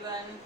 everyone.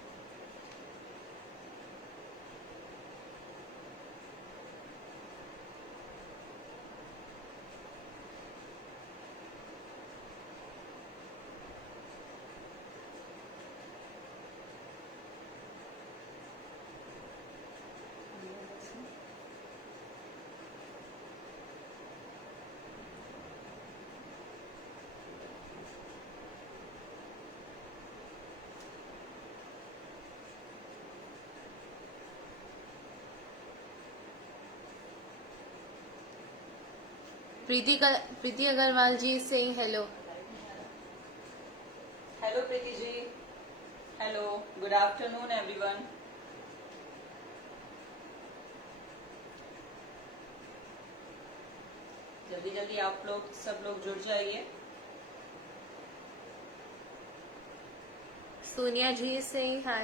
प्रीति अग्रवाल जी saying hello. Hello Preeti ji. Hello. Good afternoon everyone. जल्दी जल्दी आप लोग सब लोग जुड़ जाइए. Sonia ji is saying hi.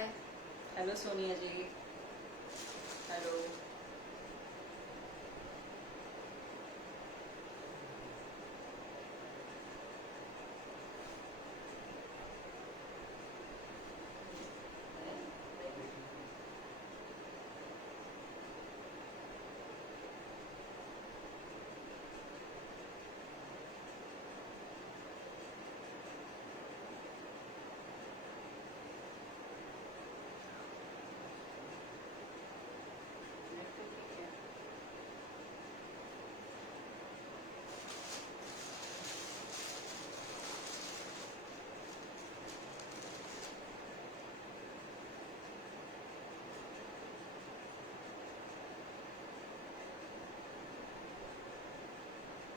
Hello Sonia ji. Hello.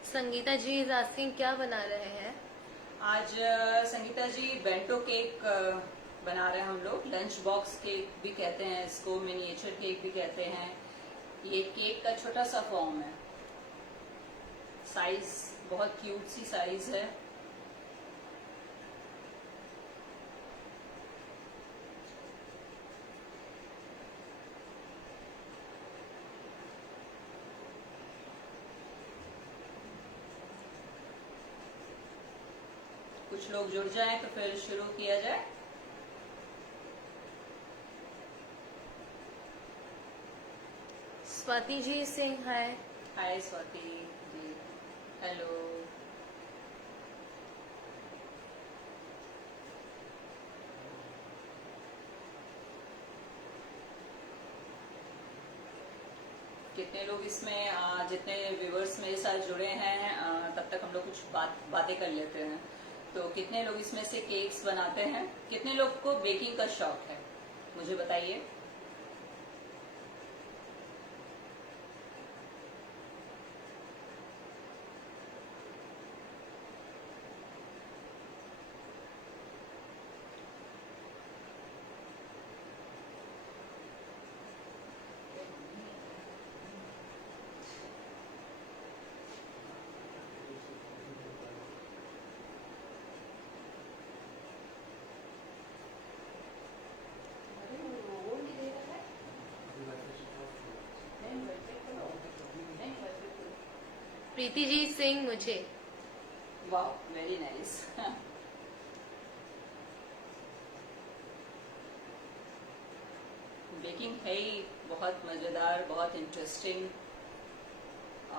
Sangeeta ji is asking क्या बना रहे हैं. आज संगीता जी बेंटो केक बना रहे हैं हम लोग. लंच बॉक्स केक भी कहते हैं इसको, मिनिएचर केक भी कहते हैं. ये केक का छोटा सा फॉर्म है. साइज बहुत क्यूट सी साइज है. कुछ लोग जुड़ जाएं तो फिर शुरू किया जाए. Swati ji is saying hi. Hi Swati ji. Hello. कितने लोग इसमें जितने व्यूवर्स मेरे साथ जुड़े हैं तब तक हम लोग कुछ बातें कर लेते हैं. तो कितने लोग इसमें से केक्स बनाते हैं, कितने लोग को बेकिंग का शौक है, मुझे बताइए. प्रीति जी is saying मुझे. वाह, वेरी नाइस. बेकिंग है ही बहुत मजेदार, बहुत इंटरेस्टिंग,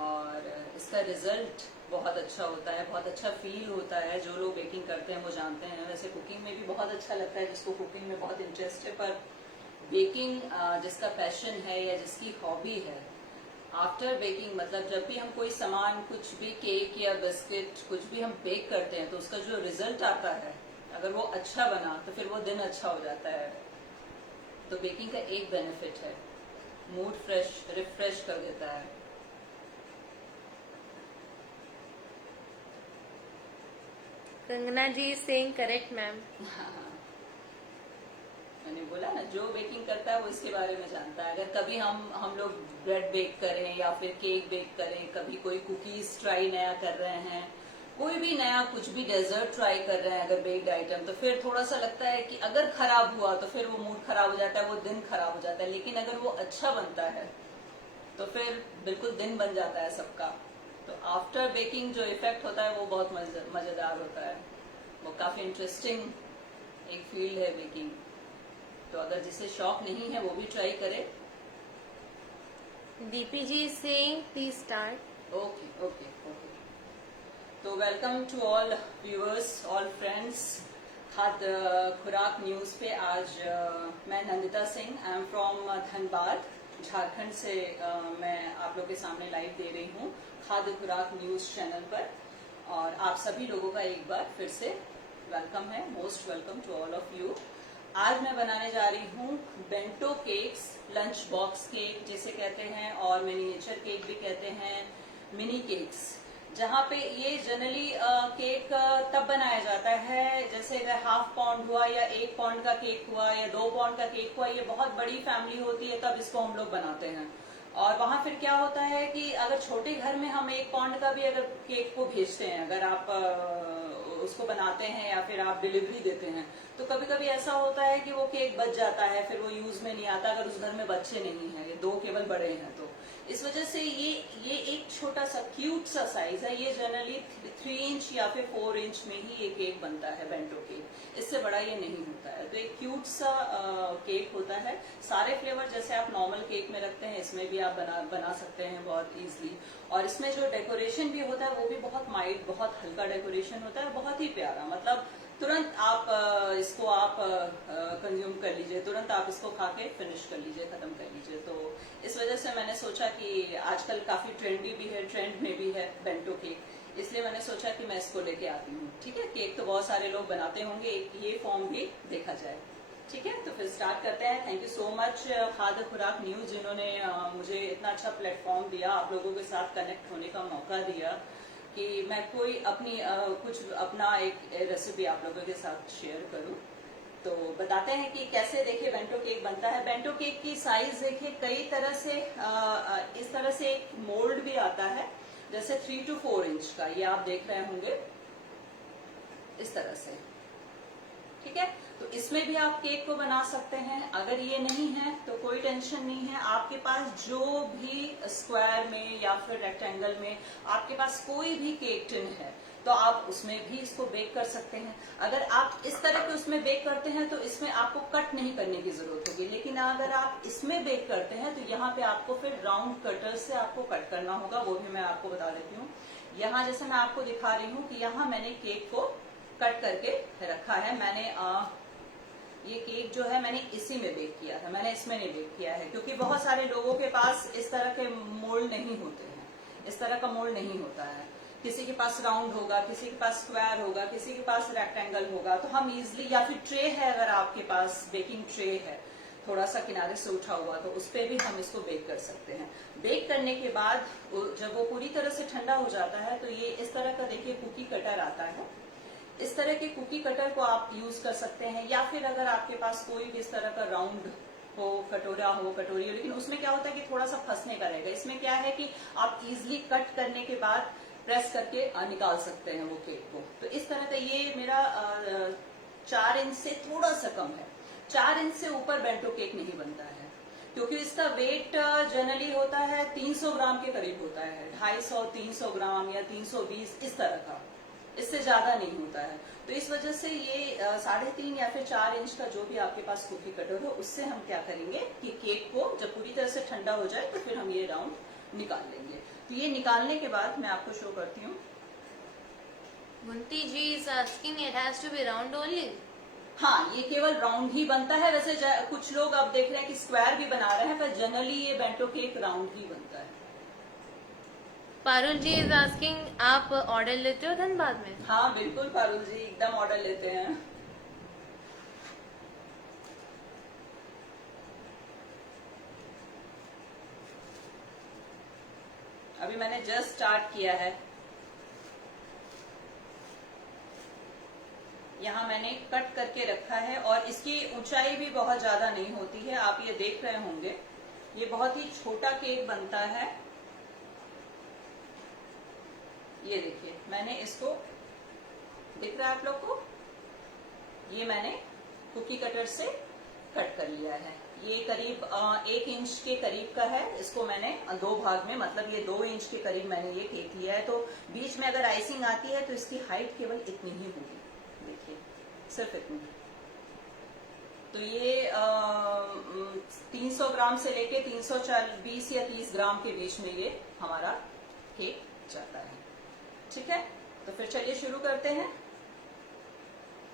और इसका रिजल्ट बहुत अच्छा होता है, बहुत अच्छा फील होता है. जो लोग बेकिंग करते हैं वो जानते हैं. वैसे कुकिंग में भी बहुत अच्छा लगता है जिसको कुकिंग में बहुत इंटरेस्ट है, पर बेकिंग जिसका पैशन है या जिसकी हॉबी है, आफ्टर बेकिंग मतलब जब भी हम कोई सामान, कुछ भी केक या बिस्किट कुछ भी हम बेक करते हैं तो उसका जो रिजल्ट आता है, अगर वो अच्छा बना तो फिर वो दिन अच्छा हो जाता है. तो बेकिंग का एक बेनिफिट है, मूड रिफ्रेश कर देता है. कंगना जी is saying correct मैम. मैंने बोला ना, जो बेकिंग करता है वो इसके बारे में जानता है. अगर कभी हम लोग ब्रेड बेक करें या फिर केक बेक करें, कभी कोई कुकीज ट्राई नया कर रहे हैं, कोई भी नया कुछ भी डेजर्ट ट्राई कर रहे हैं अगर बेक्ड आइटम, तो फिर थोड़ा सा लगता है कि अगर खराब हुआ तो फिर वो मूड खराब हो जाता है, वो दिन खराब हो जाता है. लेकिन अगर वो अच्छा बनता है तो फिर बिल्कुल दिन बन जाता है सबका. तो आफ्टर बेकिंग जो इफेक्ट होता है वो बहुत मजेदार होता है. वो काफी इंटरेस्टिंग एक फील्ड है बेकिंग. तो अगर जिसे शौक नहीं है वो भी ट्राई करे। Deepi ji is saying please start. Okay okay okay. तो welcome to all viewers, all friends. खाद्य खुराक न्यूज पे आज मैं Nandita Singh, I am from Dhanbad, Jharkhand से मैं आप लोग के सामने लाइव दे रही हूँ खाद्य खुराक न्यूज चैनल पर। और आप सभी लोगों का एक बार फिर से वेलकम है, most welcome to all of you. आज मैं बनाने जा रही हूँ bento cakes, lunch box cake जिसे कहते हैं, और मिनिएचर केक भी कहते हैं, मिनी केक्स, जहाँ पे ये जनरली केक तब बनाया जाता है जैसे अगर हाफ पाउंड हुआ या 1 पाउंड का केक हुआ या 2 पाउंड का केक हुआ, ये बहुत बड़ी फैमिली होती है तब इसको हम लोग बनाते हैं। और वहां फिर क्या होता है कि अगर छोटे घर में हम 1 पाउंड का भी अगर केक को भेजते हैं, अगर आप उसको बनाते हैं या फिर आप डिलीवरी देते हैं, तो कभी कभी ऐसा होता है कि वो केक बच जाता है, फिर वो यूज में नहीं आता अगर उस घर में बच्चे नहीं हैं, ये 2 केवल बड़े हैं। तो इस वजह से ये एक छोटा सा क्यूट सा साइज है। ये जनरली 3 इंच या फिर 4 इंच में ही ये केक बनता है, बेंटो केक, इससे बड़ा ये नहीं होता है। तो एक क्यूट सा केक होता है। सारे फ्लेवर जैसे आप नॉर्मल केक में रखते हैं इसमें भी आप बना सकते हैं बहुत इजीली। और इसमें जो डेकोरेशन भी होता है वो भी बहुत माइल्ड, बहुत हल्का डेकोरेशन होता है, बहुत ही प्यारा। मतलब तुरंत आप इसको आप कंज्यूम कर लीजिए, तुरंत आप इसको खा के फिनिश कर लीजिए, खत्म कर लीजिए। तो इस वजह से मैंने सोचा कि आजकल काफी ट्रेंडी भी है, ट्रेंड में भी है बेंटो केक, इसलिए मैंने सोचा कि मैं इसको लेके आती हूँ। ठीक है, केक तो बहुत सारे लोग बनाते होंगे, एक ये फॉर्म भी देखा जाए। ठीक है, तो फिर स्टार्ट करते हैं। थैंक यू सो मच खाद्य खुराक न्यूज, जिन्होंने मुझे इतना अच्छा प्लेटफॉर्म दिया, आप लोगों के साथ कनेक्ट होने का मौका दिया कि मैं कोई अपनी कुछ अपना एक रेसिपी आप लोगों के साथ शेयर करूं। तो बताते हैं कि कैसे देखिए बेंटो केक बनता है। बेंटो केक की साइज देखिए कई तरह से, इस तरह से एक मोल्ड भी आता है जैसे 3 to 4 इंच का, ये आप देख रहे होंगे इस तरह से। ठीक है, तो इसमें भी आप केक को बना सकते हैं। अगर ये नहीं है तो कोई टेंशन नहीं है, आपके पास जो भी स्क्वायर में या फिर रेक्टेंगल में आपके पास कोई भी केक टिन है तो आप उसमें भी इसको बेक कर सकते हैं। अगर आप इस तरह के उसमें बेक करते हैं तो इसमें आपको कट नहीं करने की जरूरत होगी, लेकिन अगर आप इसमें बेक करते हैं तो यहाँ पे आपको फिर राउंड कटर से आपको कट करना होगा, वो भी मैं आपको बता देती हूँ। यहाँ जैसे मैं आपको दिखा रही हूँ कि यहाँ मैंने केक को कट करके रखा है। मैंने ये केक जो है मैंने इसी में बेक किया है, मैंने इसमें नहीं बेक किया है, क्योंकि बहुत सारे लोगों के पास इस तरह के मोल्ड नहीं होते हैं, इस तरह का मोल्ड नहीं होता है। किसी के पास राउंड होगा, किसी के पास स्क्वायर होगा, किसी के पास रेक्टेंगल होगा, तो हम इजिली, या फिर ट्रे है, अगर आपके पास बेकिंग ट्रे है थोड़ा सा किनारे से उठा हुआ, तो उस पर भी हम इसको बेक कर सकते हैं। बेक करने के बाद जब वो पूरी तरह से ठंडा हो जाता है तो ये इस तरह का देखिए कुकी कटर आता है। इस तरह के कुकी कटर को आप यूज कर सकते हैं, या फिर अगर आपके पास कोई भी इस तरह का राउंड हो, कटोरा हो, कटोरी हो, लेकिन उसमें क्या होता है कि थोड़ा सा फंसने का रहेगा। इसमें क्या है कि आप इजिली कट करने के बाद प्रेस करके निकाल सकते हैं वो केक को। तो इस तरह का ये मेरा 4 इंच से थोड़ा सा कम है, 4 इंच से ऊपर बेंटो केक नहीं बनता है, क्योंकि इसका वेट जनरली होता है 300 ग्राम के करीब होता है, 250, 300 ग्राम या 320 इस तरह का, इससे ज्यादा नहीं होता है। तो इस वजह से ये 3.5 या फिर 4 इंच का जो भी आपके पास कुकी कटर हो, उससे हम क्या करेंगे कि केक को जब पूरी तरह से ठंडा हो जाए तो फिर हम ये राउंड निकाल लेंगे। तो ये निकालने के बाद मैं आपको शो करती हूँ। Munti ji is asking it has to be round only. हाँ, ये केवल राउंड ही बनता है। वैसे कुछ लोग अब देख रहे हैं कि स्क्वायर भी बना रहे हैं, पर जनरली ये बेंटो केक राउंड ही बनता है। पारुल जी इज आस्किंग आप ऑर्डर लेते हो धनबाद में? हाँ बिल्कुल पारुल जी, एकदम ऑर्डर लेते हैं। अभी मैंने जस्ट स्टार्ट किया है। यहाँ मैंने कट करके रखा है, और इसकी ऊंचाई भी बहुत ज्यादा नहीं होती है, आप ये देख रहे होंगे। ये बहुत ही छोटा केक बनता है। ये देखिए, मैंने इसको, दिख रहा है आप लोग को, ये मैंने कुकी कटर से कट कर लिया है। ये करीब 1 इंच के करीब का है। इसको मैंने 2 भाग में, मतलब ये 2 इंच के करीब मैंने ये केक लिया है। तो बीच में अगर आइसिंग आती है तो इसकी हाइट केवल इतनी ही होगी, देखिए सिर्फ इतनी। तो ये 300 ग्राम से लेके 320 या 30 ग्राम के बीच में ये हमारा केक जाता है। ठीक है, तो फिर चलिए शुरू करते हैं।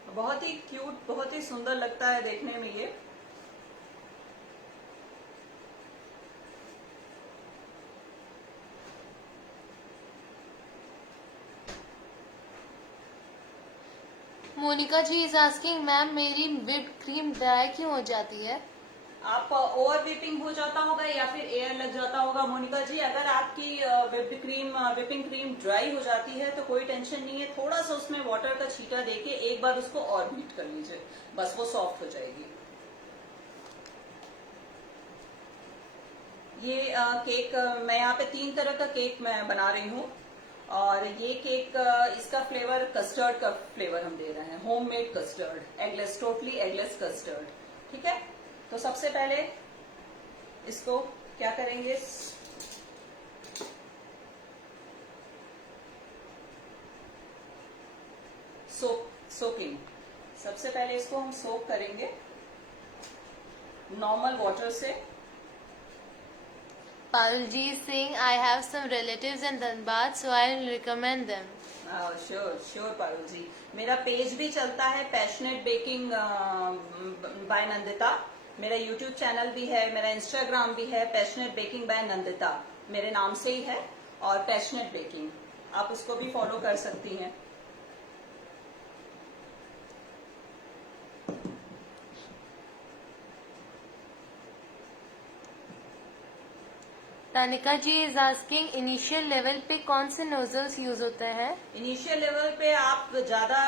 बहुत ही क्यूट, बहुत ही सुंदर लगता है देखने में ये। मोनिका जी इज आस्किंग मैम मेरी whipped क्रीम ड्राई क्यों हो जाती है? आप ओवर विपिंग हो जाता होगा या फिर एयर लग जाता होगा मोनिका जी। अगर आपकी विपिंग क्रीम ड्राई हो जाती है तो कोई टेंशन नहीं है, थोड़ा सा उसमें वाटर का छींटा देके एक बार उसको और बीट कर लीजिए, बस वो सॉफ्ट हो जाएगी। ये केक मैं यहाँ पे 3 तरह का केक मैं बना रही हूँ, और ये केक इसका फ्लेवर कस्टर्ड का फ्लेवर हम दे रहे हैं, homemade custard, eggless, totally eggless custard. ठीक है, तो सबसे पहले इसको क्या करेंगे, सोकिंग। सबसे पहले इसको हम सोक करेंगे नॉर्मल वाटर से। Parul ji is saying I have some relatives in Dhanbad, so I will recommend them. Sure Parul ji, मेरा पेज भी चलता है पैशनेट बेकिंग बाय नंदिता। मेरा यूट्यूब चैनल भी है, मेरा इंस्टाग्राम भी है, पैशनेट बेकिंग बाय नंदिता मेरे नाम से ही है, और पैशनेट बेकिंग आप उसको भी फॉलो कर सकती हैं। तानिका जी इज आस्किंग इनिशियल लेवल पे कौन से नोजल्स यूज होते हैं? इनिशियल लेवल पे आप ज्यादा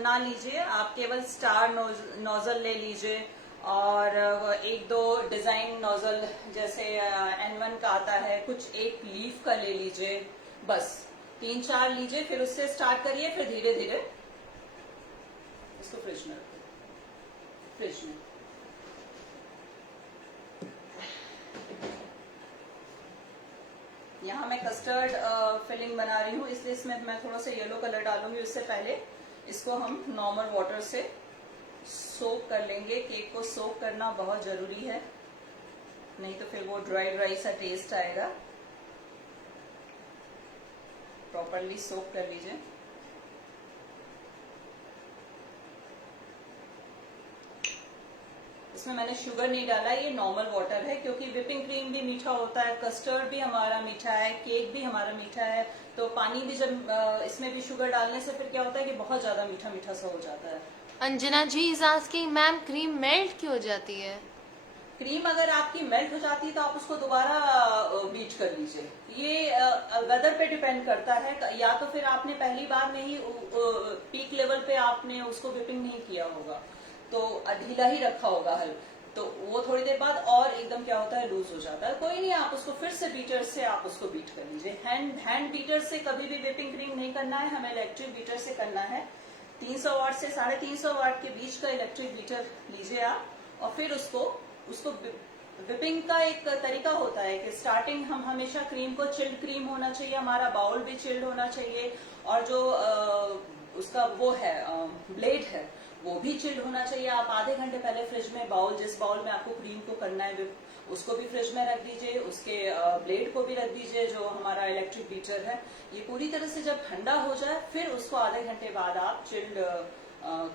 ना लीजिए, आप केवल स्टार नोजल ले लीजिए, और 1-2 डिजाइन नोजल जैसे N1 का आता है, कुछ एक लीफ का ले लीजिए, बस 3-4 लीजिए, फिर उससे स्टार्ट करिए, फिर धीरे धीरे इसको फ्रिज में रखिए, फ्रिज में। यहाँ मैं कस्टर्ड फिलिंग बना रही हूँ, इसलिए इसमें मैं थोड़ा सा येलो कलर डालूंगी। उससे पहले इसको हम नॉर्मल वाटर से सोक कर लेंगे। केक को सोक करना बहुत जरूरी है, नहीं तो फिर वो ड्राई ड्राई सा टेस्ट आएगा। प्रॉपरली सोक कर लीजिए। इसमें मैंने शुगर नहीं डाला, ये नॉर्मल वाटर है, क्योंकि विपिंग क्रीम भी मीठा होता है, कस्टर्ड भी हमारा मीठा है, केक भी हमारा मीठा है, तो पानी भी जब इसमें भी शुगर डालने से फिर क्या होता है कि बहुत ज्यादा मीठा मीठा सा हो जाता है। Anjana ji is asking ma'am cream melt क्यों हो जाती है? क्रीम अगर आपकी मेल्ट हो जाती है तो आप उसको दोबारा बीट कर लीजिए। ये वेदर पे डिपेंड करता है, या तो फिर आपने पहली बार में ही पीक लेवल पे आपने उसको विपिंग नहीं किया होगा, तो ढीला ही रखा होगा हल, तो वो थोड़ी देर बाद और एकदम क्या होता है, लूज हो जाता है। कोई नहीं, आप उसको फिर से बीटर से आप उसको बीट कर लीजिए। हैंड बीटर से कभी भी विपिंग क्रीम नहीं करना है, हमें इलेक्ट्रिक बीटर से करना है। 300 वाट से 350 वाट के बीच का इलेक्ट्रिक बीटर लीजिए आप, और फिर उसको विपिंग का एक तरीका होता है कि स्टार्टिंग हम हमेशा क्रीम को चिल्ड क्रीम होना चाहिए, हमारा बाउल भी चिल्ड होना चाहिए, और जो उसका वो है ब्लेड है वो भी चिल्ड होना चाहिए। आप आधे घंटे पहले फ्रिज में जिस बाउल में आपको क्रीम को करना है उसको भी फ्रिज में रख दीजिए, उसके ब्लेड को भी रख दीजिए, जो हमारा इलेक्ट्रिक बीटर है। ये पूरी तरह से जब ठंडा हो जाए फिर उसको आधे घंटे बाद आप चिल्ड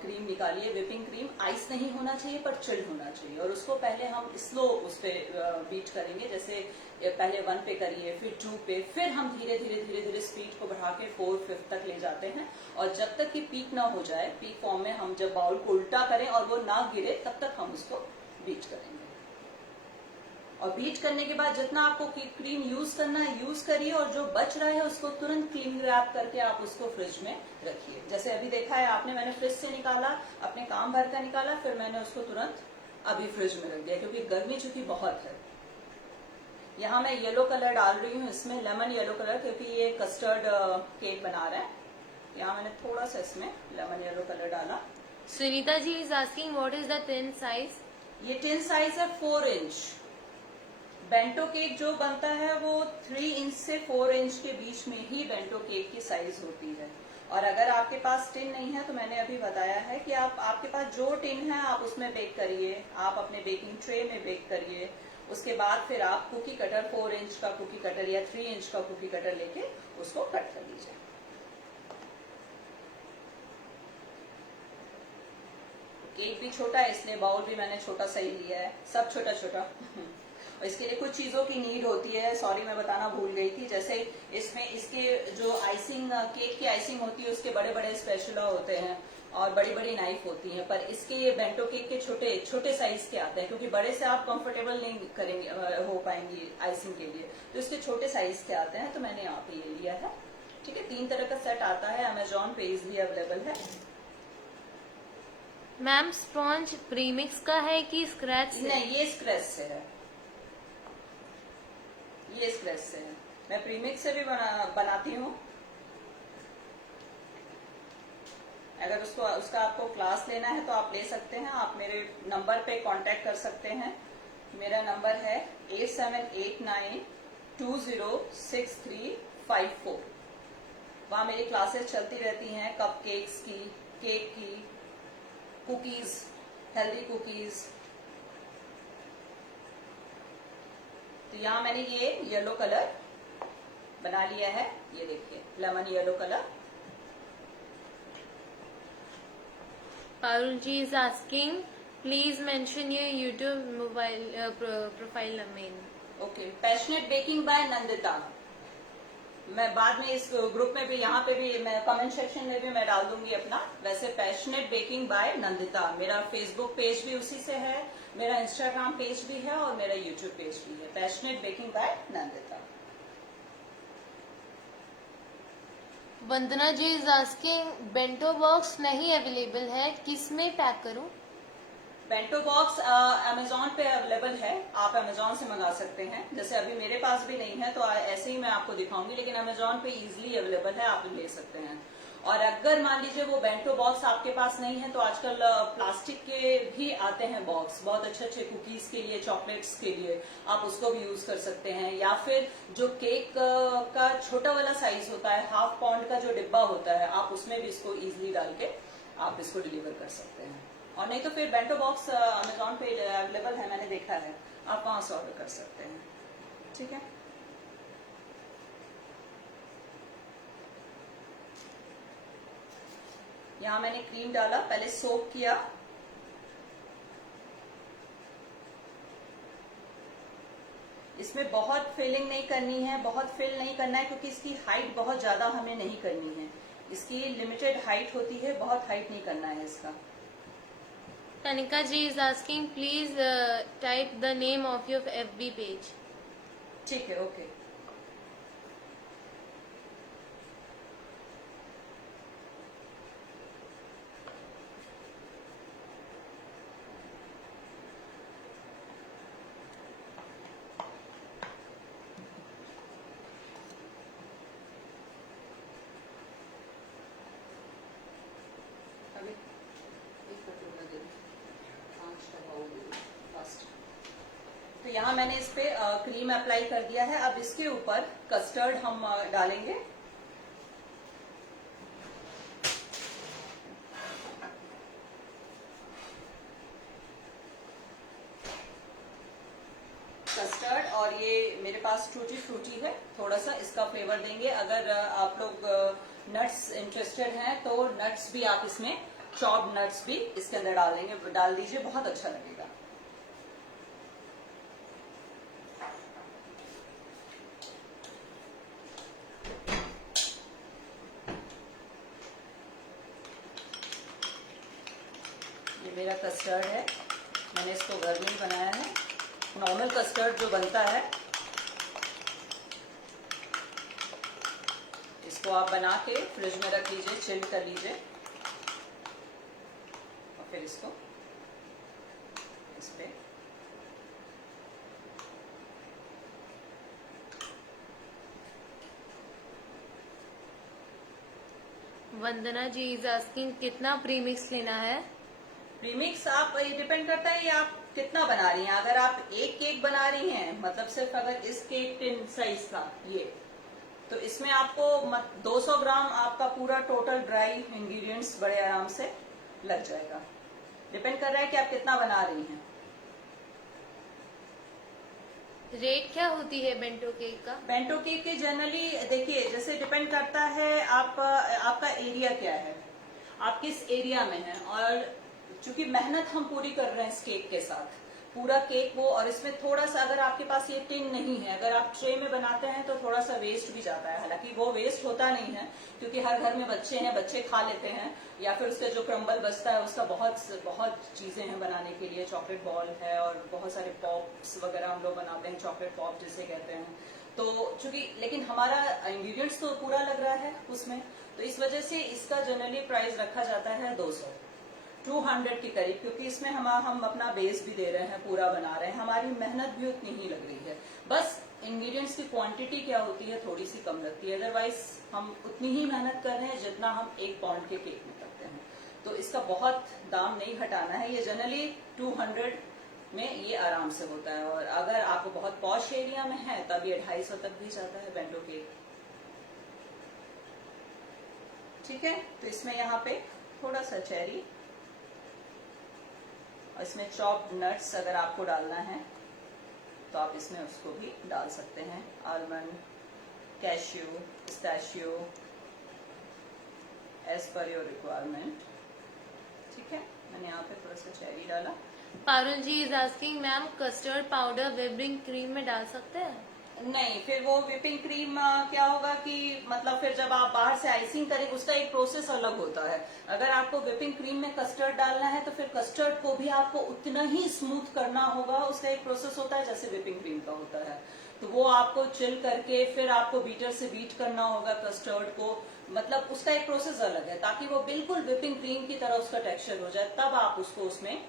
क्रीम निकालिए। विपिंग क्रीम आइस नहीं होना चाहिए पर चिल्ड होना चाहिए, और उसको पहले हम स्लो उस पर बीट करेंगे, जैसे पहले 1 पे करिए, फिर 2 पे, फिर हम धीरे धीरे स्पीड को बढ़ा के 4-5 तक ले जाते हैं, और जब तक कि पीक ना हो जाए, पीक फॉर्म में हम जब बाउल को उल्टा करें और वो ना गिरे तब तक हम उसको बीट करेंगे। और बीट करने के बाद जितना आपको क्रीम यूज करना है यूज करिए, और जो बच रहा है उसको तुरंत क्लीन रैप करके आप उसको फ्रिज में रखिए। जैसे अभी देखा है आपने, मैंने फ्रिज से निकाला, अपने काम भर का निकाला, फिर मैंने उसको तुरंत अभी फ्रिज में रख दिया, क्योंकि गर्मी चूंकि बहुत है। यहाँ मैं येलो कलर डाल रही हूँ इसमें, लेमन येलो कलर, क्योंकि ये कस्टर्ड केक बना रहा है। यहाँ मैंने थोड़ा सा इसमें लेमन येलो कलर डाला। Sunita ji is asking what is the tin size? ये टिन साइज है 4 इंच। बेंटो केक जो बनता है वो 3 इंच से 4 इंच के बीच में ही बेंटो केक की साइज होती है। और अगर आपके पास टिन नहीं है तो मैंने अभी बताया है कि आपके पास जो टिन है आप उसमें बेक करिए, आप अपने बेकिंग ट्रे में बेक करिए। उसके बाद फिर आप कुकी कटर 4 इंच का कुकी कटर या 3 इंच का कुकी कटर लेके उसको कट कर लीजिए। केक भी छोटा है इसलिए बाउल भी मैंने छोटा सा ही लिया है, सब छोटा छोटा। और इसके लिए कुछ चीजों की नीड होती है, सॉरी मैं बताना भूल गई थी। जैसे इसमें इसके जो आइसिंग, केक की आइसिंग होती है उसके बड़े बड़े स्पैचुला होते हैं और बड़ी बड़ी नाइफ होती हैं, पर इसके ये बेंटो केक के छोटे छोटे साइज के आते हैं, क्योंकि बड़े से आप कंफर्टेबल नहीं करेंगे हो पाएंगी आइसिंग के लिए, तो इसके छोटे साइज के आते हैं, तो मैंने यहाँ पे ये लिया है। ठीक है, 3 तरह का सेट आता है, अमेजोन पे इजिली अवेलेबल है। मैम स्पॉन्ज प्रीमिक्स का है कि स्क्रैच से? नहीं, ये स्क्रैच से है, ये स्क्रैच से है। मैं प्रीमिक्स से भी बनाती हूँ। अगर उसका आपको क्लास लेना है तो आप ले सकते हैं, आप मेरे नंबर पे कांटेक्ट कर सकते हैं। मेरा नंबर है 8789206354। वहाँ मेरी क्लासेस चलती रहती हैं, कप केक्स की, केक की, कुकीज, हेल्दी कुकीज। तो यहाँ मैंने ये येलो कलर बना लिया है, ये देखिए lemon yellow colour. Parul ji is asking please mention your YouTube mobile profile name. Okay, passionate baking by Nandita. मैं बाद में इस ग्रुप में भी, यहाँ पे भी मैं कमेंट सेक्शन में भी मैं डाल दूंगी अपना। वैसे पैशनेट बेकिंग बाय नंदिता, मेरा फेसबुक पेज भी उसी से है, मेरा इंस्टाग्राम पेज भी है और मेरा यूट्यूब पेज भी है, passionate baking by Nandita. Vandana ji is asking bento box नहीं अवेलेबल है, किस में पैक करूं? बेंटो बॉक्स अमेजोन पे अवेलेबल है, आप अमेजोन से मंगा सकते हैं। जैसे अभी मेरे पास भी नहीं है तो ऐसे ही मैं आपको दिखाऊंगी, लेकिन अमेजोन पे इजीली अवेलेबल है, आप ले सकते हैं। और अगर मान लीजिए वो बेंटो बॉक्स आपके पास नहीं है तो आजकल प्लास्टिक के भी आते हैं बॉक्स, बहुत अच्छे अच्छे कुकीज के लिए, चॉकलेट्स के लिए, आप उसको भी यूज कर सकते हैं। या फिर जो केक का छोटा वाला साइज होता है, ½ पाउंड का जो डिब्बा होता है, आप उसमें भी इसको इजिली डाल के आप इसको डिलीवर कर सकते हैं। और नहीं तो फिर बेंटो बॉक्स अमेजोन पे अवेलेबल है, मैंने देखा है, आप वहां से ऑर्डर कर सकते हैं। ठीक है, यहाँ मैंने क्रीम डाला, पहले सोक किया, इसमें बहुत फिलिंग नहीं करनी है, बहुत फिल नहीं करना है, क्योंकि इसकी हाइट बहुत ज्यादा हमें नहीं करनी है, इसकी लिमिटेड हाइट होती है, बहुत हाइट नहीं करना है इसका। Tanika ji is asking please type the name of your FB page. ठीक है, ओके। अभी एक कटोरा दे दो, 5 का बाउल दे दो फर्स्ट। तो यहाँ मैंने इस पे क्रीम अप्लाई कर दिया है। अब इसके ऊपर कस्टर्ड हम डालेंगे। कस्टर्ड, और ये मेरे पास टूटी फ्रूटी है, थोड़ा सा इसका फ्लेवर देंगे। अगर आप लोग नट्स इंटरेस्टेड हैं तो नट्स भी आप इसमें, चॉप्ड नट्स भी इसके अंदर डाल दीजिए, बहुत अच्छा लगेगा। ये मेरा कस्टर्ड है, मैंने इसको घर में ही बनाया है। नॉर्मल कस्टर्ड जो बनता है, इसको आप बना के फ्रिज में रख लीजिए, चिल्ड कर लीजिए, और फिर इसको इस पे वंदना जी इज आस्किंग कितना प्रीमिक्स लेना है? प्रीमिक्स आप, ये डिपेंड करता है ये आप कितना बना रही हैं। अगर आप एक केक बना रही हैं, मतलब सिर्फ अगर इस केक टिन साइज का ये, तो इसमें आपको 200 ग्राम आपका पूरा टोटल ड्राई इंग्रेडिएंट्स बड़े आराम से लग जाएगा। डिपेंड कर रहा है कि आप कितना बना रही हैं। रेट क्या होती है बेंटो केक का? बेंटो केक के जनरली देखिए, जैसे डिपेंड करता है आपका एरिया क्या है, आप किस एरिया में हैं, और चूंकि मेहनत हम पूरी कर रहे हैं इस केक के साथ, पूरा केक वो, और इसमें थोड़ा सा अगर आपके पास ये टिन नहीं है, अगर आप ट्रे में बनाते हैं तो थोड़ा सा वेस्ट भी जाता है। हालांकि वो वेस्ट होता नहीं है क्योंकि हर घर में बच्चे हैं, बच्चे खा लेते हैं, या फिर उसका जो क्रम्बल बचता है उसका बहुत बहुत चीजें हैं बनाने के लिए। चॉकलेट बॉल है और बहुत सारे पॉप्स वगैरह हम लोग बनाते हैं, चॉकलेट पॉप जिसे कहते हैं। तो चूंकि लेकिन हमारा इंग्रेडिएंट्स तो पूरा लग रहा है उसमें, तो इस वजह से इसका जनरली प्राइस रखा जाता है 200 के करीब, क्योंकि इसमें हम अपना बेस भी दे रहे हैं, पूरा बना रहे हैं, हमारी मेहनत भी उतनी ही लग रही है। बस इंग्रेडिएंट्स की क्वांटिटी क्या होती है, थोड़ी सी कम लगती है, अदरवाइज हम उतनी ही मेहनत कर रहे हैं जितना हम 1 पाउंड के केक में करते हैं। तो इसका बहुत दाम नहीं घटाना है, ये जनरली 200 में ये आराम से होता है। और अगर आपको बहुत पॉश एरिया में है तब ये 250 तक भी जाता है बेंटो केक। ठीक है, तो इसमें यहाँ पे थोड़ा सा चेरी, और इसमें चॉप्ड नट्स अगर आपको डालना है तो आप इसमें उसको भी डाल सकते हैं, almond, cashew, pistachio, as per your requirement. ठीक है, मैंने यहाँ पे थोड़ा सा चेरी डाला। Parul ji is asking ma'am custard powder whipping cream में डाल सकते हैं? नहीं, फिर वो व्हिपिंग क्रीम क्या होगा कि मतलब फिर जब आप बाहर से आइसिंग करेंगे उसका एक प्रोसेस अलग होता है। अगर आपको व्हिपिंग क्रीम में कस्टर्ड डालना है तो फिर कस्टर्ड को भी आपको उतना ही स्मूथ करना होगा, उसका एक प्रोसेस होता है जैसे व्हिपिंग क्रीम का होता है। तो वो आपको चिल करके फिर आपको बीटर से बीट करना होगा कस्टर्ड को, मतलब उसका एक प्रोसेस अलग है, ताकि वो बिल्कुल व्हिपिंग क्रीम की तरह उसका टेक्सचर हो जाए, तब आप उसको उसमें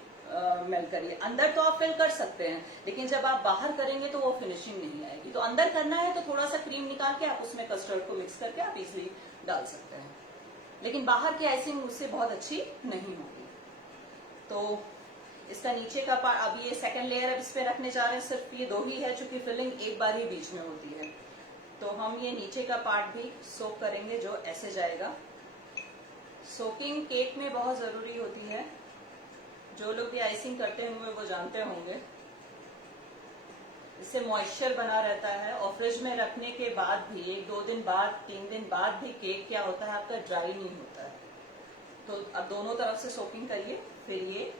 मेल्ट करिए। अंदर तो आप फिल कर सकते हैं, लेकिन जब आप बाहर करेंगे तो वो फिनिशिंग नहीं आएगी। तो अंदर करना है तो थोड़ा सा क्रीम निकाल के आप उसमें कस्टर्ड को मिक्स करके आप इजिली डाल सकते हैं, लेकिन बाहर की आइसिंग उससे बहुत अच्छी नहीं होगी। तो इसका नीचे का पार्ट, अब ये सेकंड लेयर अब इस पे रखने जा रहे हैं, सिर्फ ये 2 ही है चूंकि फिलिंग एक बार ही बीच में होती है। तो हम ये नीचे का पार्ट भी सोक करेंगे, जो ऐसे जाएगा। सोकिंग केक में बहुत जरूरी होती है, जो लोग भी आइसिंग करते होंगे वो जानते होंगे। इससे मॉइस्चर बना रहता है, और फ्रिज में रखने के बाद भी 1-2 दिन बाद, 3 दिन बाद भी केक क्या होता है आपका ड्राई नहीं होता है। तो अब दोनों तरफ से सोकिंग करिए, फिर ये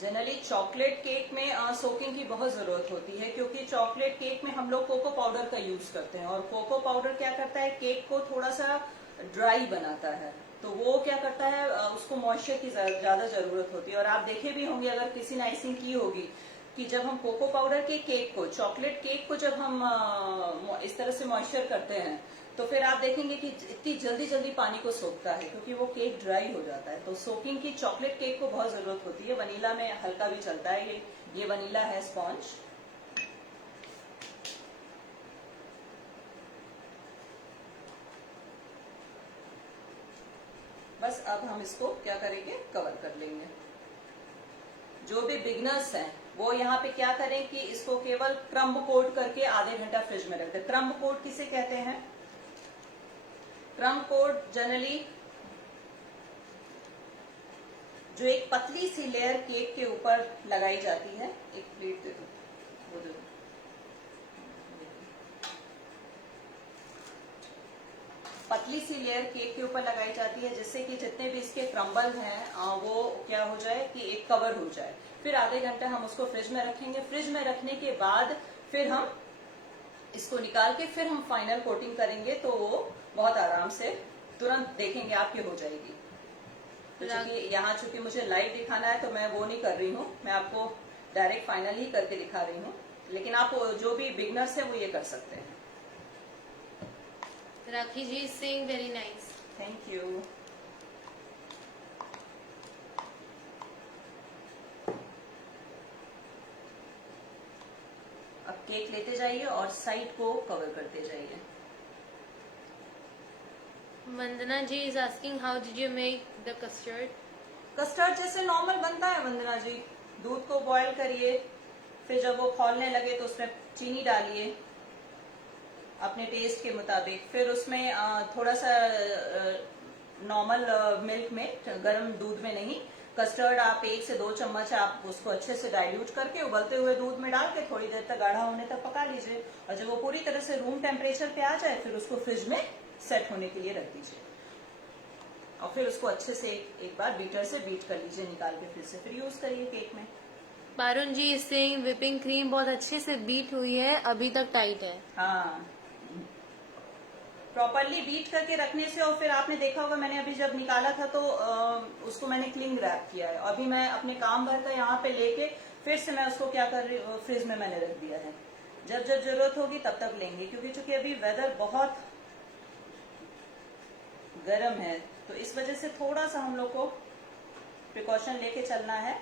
जनरली चॉकलेट केक में सोकिंग की बहुत जरूरत होती है, क्योंकि चॉकलेट केक में हम लोग कोको पाउडर का यूज करते हैं, और कोको पाउडर क्या करता है, केक को थोड़ा सा ड्राई बनाता है। तो वो क्या करता है, उसको मॉइस्चर की ज्यादा जरूरत होती है। और आप देखे भी होंगे अगर किसी ने आइसिंग की होगी कि जब हम कोको पाउडर के केक को, चॉकलेट केक को जब हम इस तरह से मॉइस्चर करते हैं तो फिर आप देखेंगे कि इतनी जल्दी जल्दी पानी को सोखता है, क्योंकि वो केक ड्राई हो जाता है। तो सोकिंग की चॉकलेट केक को बहुत जरूरत होती है। वनीला में हल्का भी चलता है, ये वनीला है स्पॉन्ज। बस अब हम इसको क्या करेंगे, कवर कर लेंगे। जो भी बिगनर्स हैं वो यहाँ पे क्या करें कि इसको केवल क्रम्ब कोट करके आधे घंटा फ्रिज में रख दें। क्रम्ब कोट किसे कहते हैं, क्रम्ब कोट जनरली जो एक पतली सी लेयर केक के ऊपर लगाई जाती है। एक प्लेट दे दो, वो दे दो। पतली सी लेयर केक के ऊपर लगाई जाती है, जिससे कि जितने भी इसके क्रम्बल हैं वो क्या हो जाए कि एक कवर हो जाए। फिर आधे घंटा हम उसको फ्रिज में रखेंगे। फ्रिज में रखने के बाद फिर हम इसको निकाल के फिर हम फाइनल कोटिंग करेंगे, तो वो बहुत आराम से तुरंत देखेंगे आपकी हो जाएगी। तो चूंकि मुझे लाइव दिखाना है तो मैं वो नहीं कर रही हूँ, मैं आपको डायरेक्ट फाइनल ही करके दिखा रही हूँ, लेकिन आप जो भी बिगनर्स है वो ये कर सकते हैं। Rakhi ji is saying very nice, thank you. अब केक लेते जाइए और साइड को कवर करते जाइए। Vandana ji is asking how did you make the custard? Custard जैसे नॉर्मल बनता है वंदना जी। दूध को बॉईल करिए, फिर जब वो खौलने लगे तो उसमें चीनी डालिए अपने टेस्ट के मुताबिक। फिर उसमें थोड़ा सा नॉर्मल मिल्क में, गर्म दूध में नहीं, कस्टर्ड आप 1 से 2 चम्मच आप उसको अच्छे से डाइल्यूट करके उबलते हुए दूध में डाल के थोड़ी देर तक गाढ़ा होने तक पका लीजिए। और जब वो पूरी तरह से रूम टेम्परेचर पे आ जाए फिर उसको फ्रिज में सेट होने के लिए रख दीजिए। और फिर उसको अच्छे से एक बार बीटर से बीट कर लीजिए निकाल के, फिर यूज करिए केक में। पारुण जी इज सेइंग whipping क्रीम बहुत अच्छे से बीट हुई है, अभी तक टाइट है। हाँ, प्रॉपरली बीट करके रखने से, और फिर आपने देखा होगा मैंने अभी जब निकाला था तो उसको मैंने क्लिंग रैप किया है। अभी मैं अपने काम भर का यहाँ पे लेके फिर से मैं उसको क्या कर रही हूँ, फ्रिज में मैंने रख दिया है। जब जब जरूरत होगी तब तक लेंगे, क्योंकि चूंकि अभी वेदर बहुत गर्म है तो इस वजह से थोड़ा सा हम लोग को प्रिकॉशन लेके चलना है।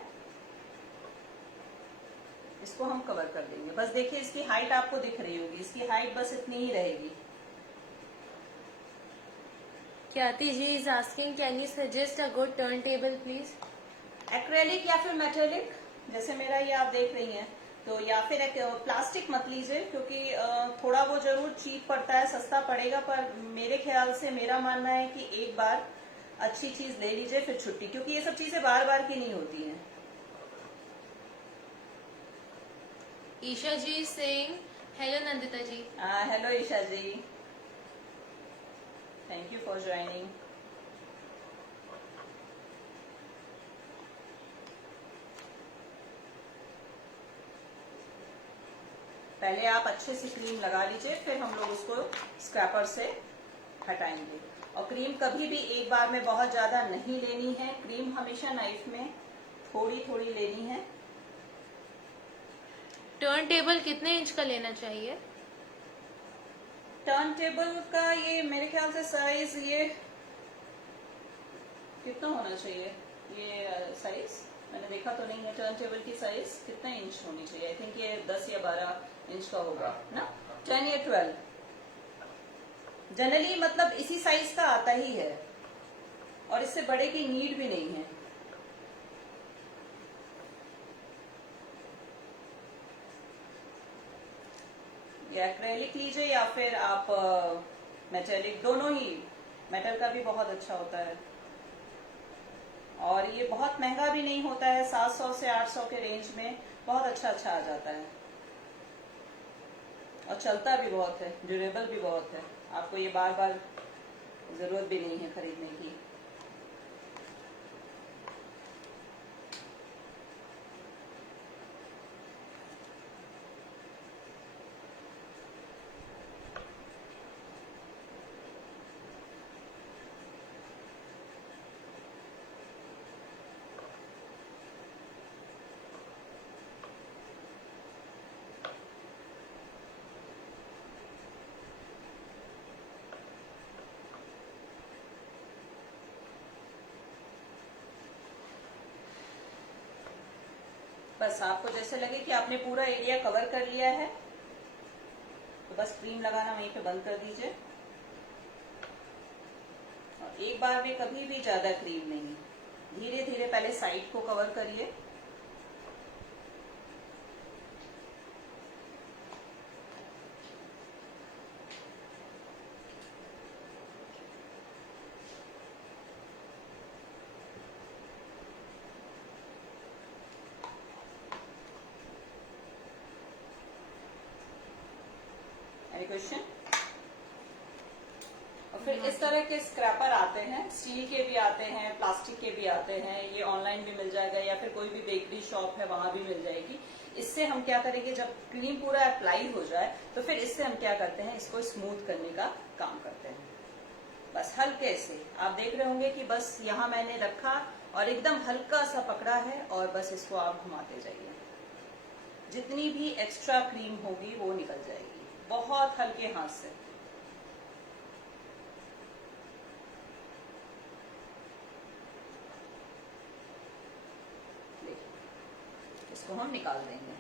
इसको हम कवर कर देंगे। बस देखिए इसकी हाइट आपको दिख रही होगी, इसकी हाइट बस इतनी ही रहेगी। Khyati ji is asking can you suggest a good turn table please? Acrylic या फिर मेटेलिक, जैसे मेरा ये आप देख रही हैं, तो या फिर एक प्लास्टिक मत लीजिए, क्योंकि थोड़ा वो जरूर चीप पड़ता है, सस्ता पड़ेगा, पर मेरे ख्याल से मेरा मानना है कि एक बार अच्छी चीज ले लीजिए फिर छुट्टी, क्योंकि ये सब चीजें बार बार की नहीं होती हैं। Isha ji is saying hello Nandita ji. Hello Isha ji, thank you for joining. पहले आप अच्छे से क्रीम लगा लीजिए, फिर हम लोग उसको स्क्रैपर से हटाएंगे। और क्रीम कभी भी एक बार में बहुत ज्यादा नहीं लेनी है, क्रीम हमेशा नाइफ में थोड़ी थोड़ी लेनी है। टर्न टेबल कितने इंच का लेना चाहिए? टर्न टेबल का ये मेरे ख्याल से साइज ये कितना होना चाहिए, ये साइज मैंने देखा तो नहीं है। टर्न टेबल की साइज कितना इंच होनी चाहिए? आई थिंक ये 10 या 12 इंच का होगा ना, 10 या 12 जनरली, मतलब इसी साइज का आता ही है और इससे बड़े की नीड भी नहीं है। या एक्रेलिक लीजिए या फिर आप मेटेलिक, दोनों ही। मेटल का भी बहुत अच्छा होता है और ये बहुत महंगा भी नहीं होता है, 700 से 800 के रेंज में बहुत अच्छा अच्छा आ जाता है और चलता भी बहुत है, ड्यूरेबल भी बहुत है। आपको ये बार बार जरूरत भी नहीं है खरीदने की। बस आपको जैसे लगे कि आपने पूरा एरिया कवर कर लिया है तो बस क्रीम लगाना वहीं पे बंद कर दीजिए। और एक बार में कभी भी ज्यादा क्रीम नहीं, धीरे धीरे पहले साइड को कवर करिए। Any question? और फिर इस तरह के स्क्रैपर आते हैं, स्टील के भी आते हैं, प्लास्टिक के भी आते हैं, ये ऑनलाइन भी मिल जाएगा या फिर कोई भी बेकरी शॉप है वहां भी मिल जाएगी। इससे हम क्या करेंगे, जब क्रीम पूरा अप्लाई हो जाए तो फिर इससे हम क्या करते हैं, इसको स्मूथ करने का काम करते हैं। बस हल्के से आप देख रहे होंगे कि बस यहाँ मैंने रखा और एकदम हल्का सा पकड़ा है और बस इसको आप घुमाते जाइए। जितनी भी एक्स्ट्रा क्रीम होगी वो निकल जाएगी बहुत हल्के हाथ से। इसको हम निकाल देंगे।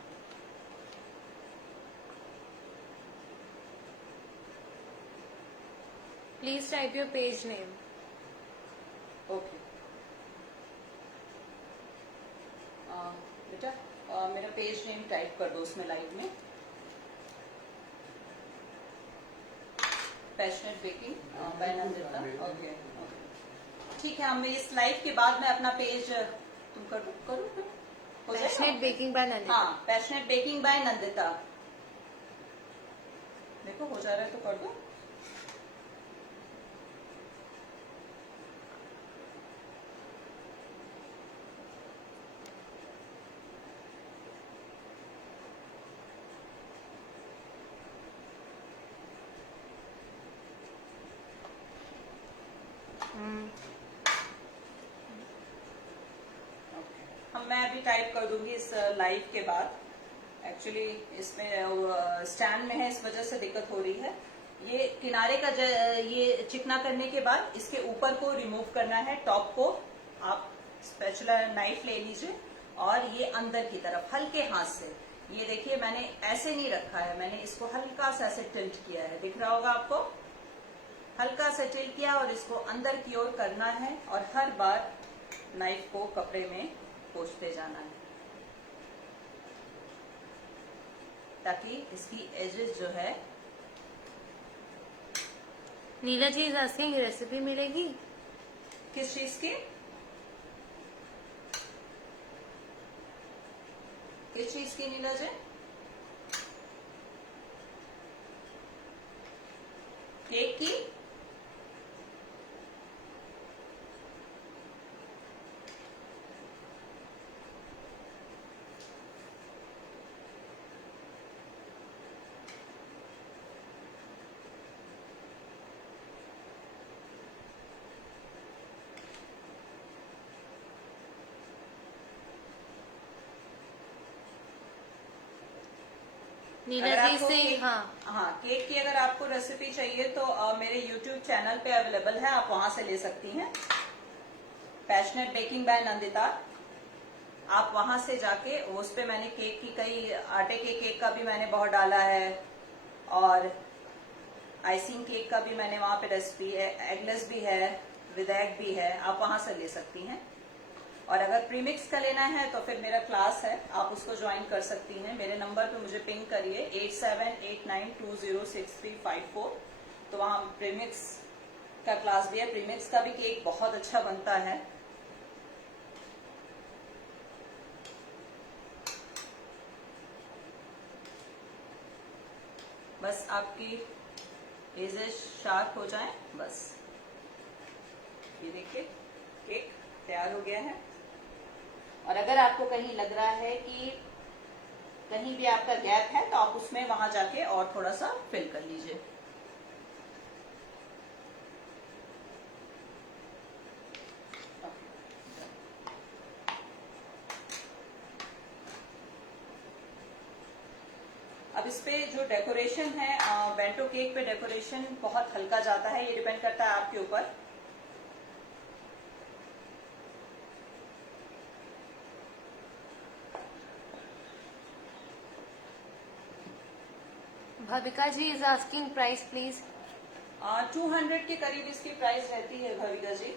please type your page name. Okay बेटा मेरा पेज नेम टाइप कर दो उसमें लाइव में, passionate baking by Nandita. Okay ठीक है, हम इस लाइव के बाद मैं अपना पेज तुम करूँ हो जाएगा? Passionate Baking by Nandita. हाँ, पैशनेट बेकिंग बाय नंदिता। देखो हो जा रहा है तो कर दो। मैं अभी टाइप कर दूंगी इस लाइव के बाद। एक्चुअली इसमें स्टैंड में है, इस वजह से दिक्कत हो रही है। ये किनारे का ये चिकना करने के बाद इसके ऊपर को रिमूव करना है, टॉप को आप स्पैचुला नाइफ ले लीजिए और ये अंदर की तरफ हल्के हाथ से, ये देखिए मैंने ऐसे नहीं रखा है, मैंने इसको हल्का सा ऐसे टिल्ट किया है, दिख रहा होगा आपको, हल्का सा टिल्ट किया और इसको अंदर की ओर करना है और हर बार नाइफ को कपड़े में पोंछते जाना है ताकि इसकी एजेस जो है। नीला जी इज आस्किंग रेसिपी मिलेगी किस चीज की? किस चीज की नीला जी? केक की? नीला अगर जी आपको से केक, हाँ केक की अगर आपको रेसिपी चाहिए तो मेरे YouTube चैनल पे अवेलेबल है, आप वहां से ले सकती हैं, पैशनेट बेकिंग बाय नंदिता। आप वहां से जाके उस पे मैंने केक की कई आटे के केक का भी मैंने बहुत डाला है और आइसिंग केक का भी मैंने वहां पे रेसिपी है, एगलेस भी है, विद एग भी है, आप वहां से ले सकती हैं। और अगर प्रीमिक्स का लेना है तो फिर मेरा क्लास है, आप उसको ज्वाइन कर सकती हैं। मेरे नंबर पे मुझे पिंग करिए 8789206354, तो वहाँ प्रीमिक्स का क्लास भी है। प्रीमिक्स का भी केक बहुत अच्छा बनता है। बस आपकी एजेस शार्प हो जाए बस। ये देखिए केक तैयार हो गया है। और अगर आपको कहीं लग रहा है कि कहीं भी आपका गैप है तो आप उसमें वहां जाके और थोड़ा सा फिल कर लीजिए। अब इस पे जो डेकोरेशन है, बेंटो केक पे डेकोरेशन बहुत हल्का जाता है, ये डिपेंड करता है आपके ऊपर। भाविका जी इज आस्किंग प्राइस प्लीज। 200 के करीब इसकी प्राइस रहती है भाविका जी।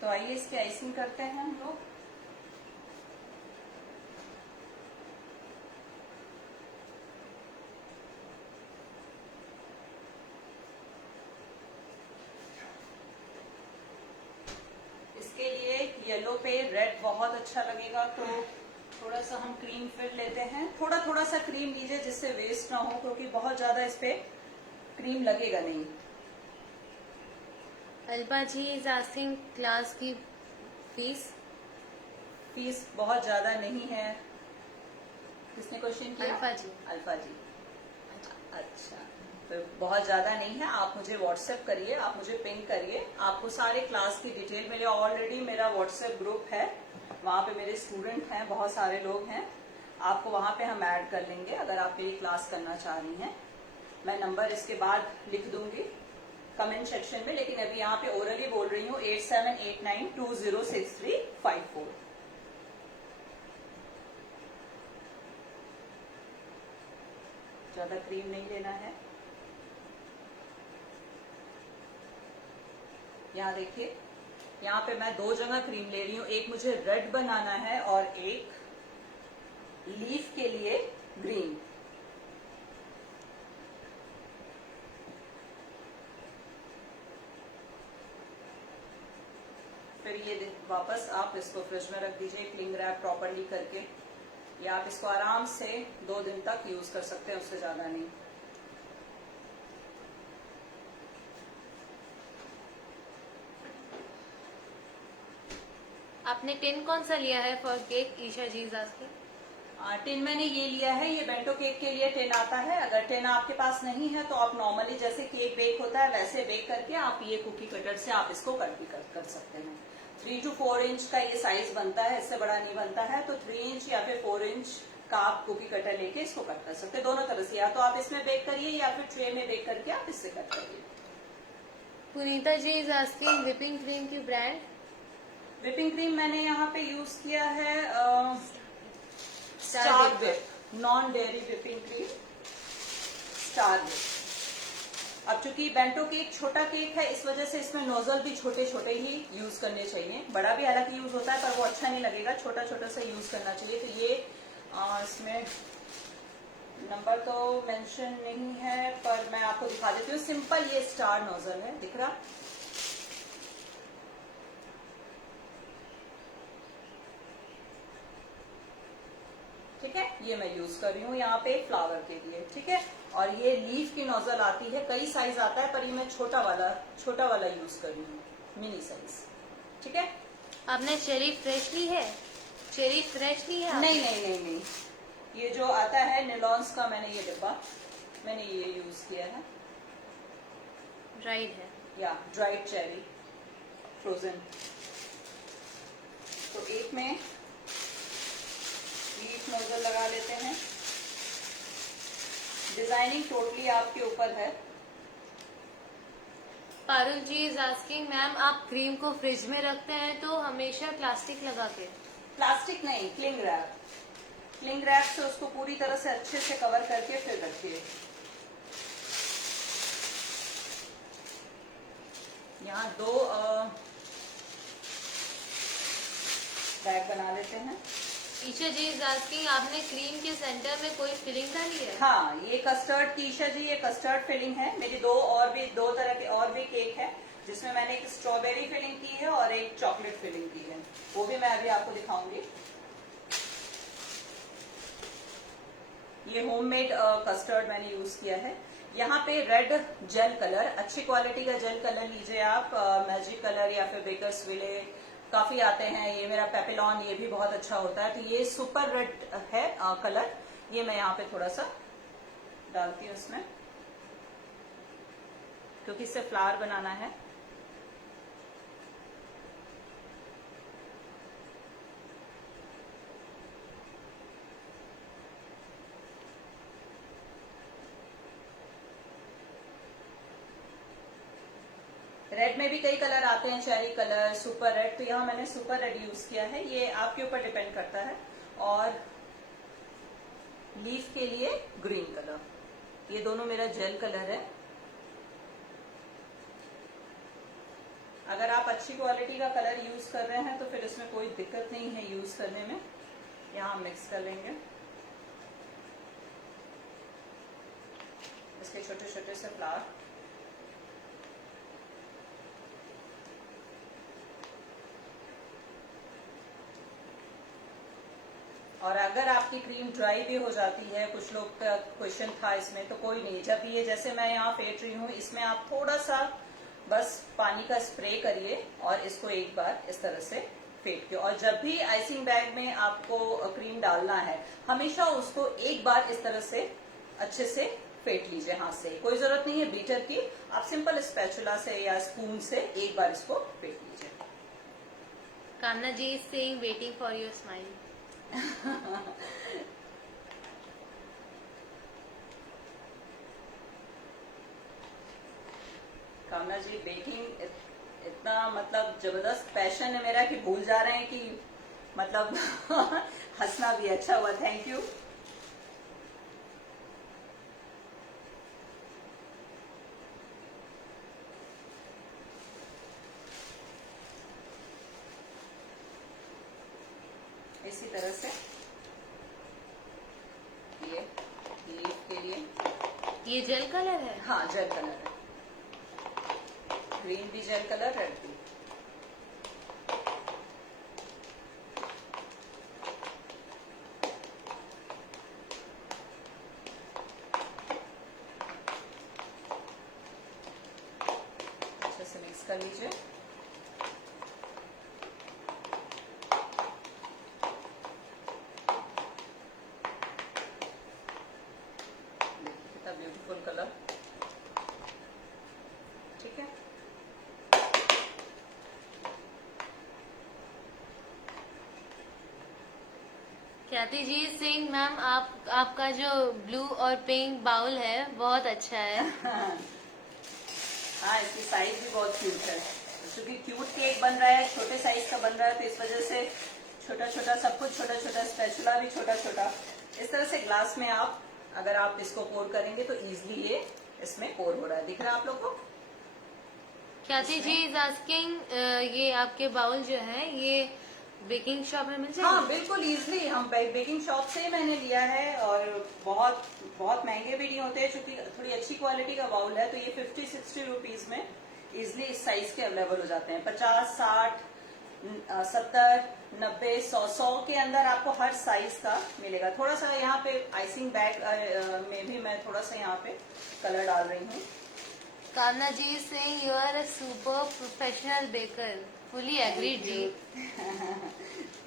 तो आइए इसकी आइसिंग करते हैं हम लोग। इसके लिए येलो पे रेड बहुत अच्छा लगेगा, तो थोड़ा सा हम क्रीम फिर लेते हैं। थोड़ा थोड़ा सा क्रीम लीजिए जिससे वेस्ट ना हो, क्योंकि बहुत ज्यादा इस पे क्रीम लगेगा नहीं। अल्पा जी इज आस्किंग क्लास की फीस। फीस बहुत ज्यादा नहीं है। किसने क्वेश्चन किया? अल्फा जी। अल्फा जी, अच्छा, तो बहुत ज्यादा नहीं है। आप मुझे व्हाट्सएप करिए, आप मुझे पिंग करिए, आपको सारे क्लास की डिटेल मिले। ऑलरेडी मेरा व्हाट्सएप ग्रुप है, वहां पे मेरे स्टूडेंट हैं, बहुत सारे लोग हैं, आपको वहां पे हम ऐड कर लेंगे अगर आप मेरी क्लास करना चाह रही हैं। मैं नंबर इसके बाद लिख दूंगी कमेंट सेक्शन में, लेकिन अभी यहाँ पे ओरली बोल रही हूँ 8789206354। ज्यादा क्रीम नहीं लेना है। यहाँ देखिए, यहाँ पे मैं 2 जगह क्रीम ले रही हूँ। एक मुझे रेड बनाना है और एक लीफ के लिए ग्रीन। फिर ये वापस आप इसको फ्रिज में रख दीजिए क्लिंग रैप प्रॉपरली करके, या आप इसको आराम से 2 दिन तक यूज कर सकते हैं, उससे ज्यादा नहीं। आपने टिन कौन सा लिया है for cake, Isha ji is asking? Tin मैंने ये लिया है, ये बेंटो केक के लिए टिन आता है। अगर टिन आपके पास नहीं है तो आप नॉर्मली जैसे केक बेक होता है वैसे बेक करके आप ये कुकी कटर से आप इसको कट भी कर सकते हैं। 3 to 4 इंच का ये साइज बनता है, इससे बड़ा नहीं बनता है। तो 3 इंच या फिर 4 इंच का आप कुकी कटर लेके इसको कट कर सकते हैं, दोनों तरह से। या तो आप इसमें बेक करिए या फिर ट्रे में बेक करके आप इससे कट करिए। Punita ji is asking whipping cream की ब्रांड। विपिंग क्रीम मैंने यहाँ पे यूज किया है Star star Whip। Whip, non dairy whipping cream, star whip. अब चूंकि बेंटो केक छोटा केक है, इस वजह से इसमें नोजल भी छोटे छोटे ही यूज करने चाहिए। बड़ा भी हालांकि यूज होता है पर वो अच्छा नहीं लगेगा, छोटा छोटा सा यूज करना चाहिए। तो ये इसमें नंबर तो मेंशन नहीं है पर मैं आपको दिखा देती हूँ। सिंपल ये स्टार नोजल है, दिख रहा? ठीक है, ये मैं यूज कर रही हूँ यहाँ पे फ्लावर के लिए। ठीक है, और ये लीफ की नोजल आती है, कई साइज आता है पर ये मैं छोटा वाला यूज कर रही हूँ, मिनी साइज। ठीक है, आपने चेरी फ्रेश ली है? चेरी फ्रेश ली है आपने? नहीं नहीं नहीं नहीं, ये जो आता है निलॉन्स का, मैंने ये डिब्बा मैंने ये यूज किया है। ड्राइड है या ड्राइड चेरी फ्रोजन। तो एक में लीफ नोजल लगा लेते हैं। डिजाइनिंग टोटली आपके ऊपर है। Parul ji is asking ma'am आप क्रीम को फ्रिज में रखते हैं तो हमेशा प्लास्टिक लगा के? प्लास्टिक नहीं, क्लिंग रैप। क्लिंग रैप से उसको पूरी तरह से अच्छे से कवर करके फिर रखिए। यहाँ 2 बैग बना लेते हैं। ईशा जी इज आस्किंग आपने क्रीम के सेंटर में कोई फिलिंग डाली है? हाँ, ये कस्टर्ड की ईशा जी, ये कस्टर्ड फिलिंग है मेरी। 2 तरह के और भी केक है, जिसमें मैंने एक स्ट्रॉबेरी फिलिंग की है और एक चॉकलेट फिलिंग की है, वो भी मैं अभी आपको दिखाऊंगी। ये होममेड कस्टर्ड मैंने यूज किया है। यहाँ पे रेड जेल कलर, अच्छी क्वालिटी का जेल कलर लीजिए आप, मैजिक कलर या फिर बेकर्स विले, काफी आते हैं। ये मेरा पेपिलॉन, ये भी बहुत अच्छा होता है। तो ये सुपर रेड है कलर, ये मैं यहाँ पे थोड़ा सा डालती हूँ इसमें, क्योंकि इससे फ्लावर बनाना है। रेड में भी कई कलर आते हैं, चेरी कलर, सुपर रेड। तो यहाँ मैंने सुपर रेड यूज किया है, ये आपके ऊपर डिपेंड करता है। और लीफ के लिए ग्रीन कलर, ये दोनों मेरा जेल कलर है। अगर आप अच्छी क्वालिटी का कलर यूज कर रहे हैं तो फिर इसमें कोई दिक्कत नहीं है यूज करने में। यहाँ मिक्स कर लेंगे इसके छोटे छोटे से फ्लावर। और अगर आपकी क्रीम ड्राई भी हो जाती है, कुछ लोग का क्वेश्चन था इसमें, तो कोई नहीं, जब ये जैसे मैं यहाँ फेंट रही हूँ, इसमें आप थोड़ा सा बस पानी का स्प्रे करिए और इसको एक बार इस तरह से फेंट के, और जब भी आइसिंग बैग में आपको क्रीम डालना है, हमेशा उसको एक बार इस तरह से अच्छे से फेंट लीजिए हाथ से। कोई जरूरत नहीं है बीटर की, आप सिंपल स्पैचुला से या स्पून से एक बार इसको फेंट लीजिए। Kanha ji is saying waiting for your smile. Kamna ji, baking इतना मतलब जबरदस्त पैशन है मेरा कि भूल जा रहे हैं कि मतलब हंसना भी। अच्छा हुआ, थैंक यू। इसी तरह से ये लीफ के लिए। ये जेल कलर है? हाँ, जेल कलर है, ग्रीन भी जेल कलर, रेड भी। अच्छे से मिक्स कर लीजिए। ब्यूटीफुल कलर, ठीक है। ख्याति जी सिंह मैम, आपका जो ब्लू और पिंक बाउल है बहुत अच्छा है। हाँ, इसकी साइज भी बहुत क्यूट है, क्योंकि क्यूट केक बन रहा है, छोटे साइज का बन रहा है, तो इस वजह से छोटा छोटा सब कुछ छोटा छोटा, स्पैचुला भी छोटा छोटा। इस तरह से ग्लास में आप अगर आप इसको पोर करेंगे तो इजीली ये इसमें पोर हो रहा है, दिख रहा है आप लोग को? ख्याति जी इज आस्किंग, ये आपके बाउल जो है ये बेकिंग शॉप में मिल जाएगा? हाँ, बिल्कुल इजीली, हम बेकिंग शॉप से ही मैंने लिया है, और बहुत बहुत महंगे भी नहीं होते हैं, क्योंकि थोड़ी अच्छी क्वालिटी का बाउल है, तो ये 50-60 रुपीज में इजिली इस साइज के अवेलेबल हो जाते हैं। 50, 60, 70, 90, 100 के अंदर आपको हर साइज का मिलेगा। थोड़ा सा यहाँ पे आइसिंग बैग में भी मैं थोड़ा सा यहाँ पे कलर डाल रही हूँ। Kamna ji Singh you are a super professional baker, fully agreed ji.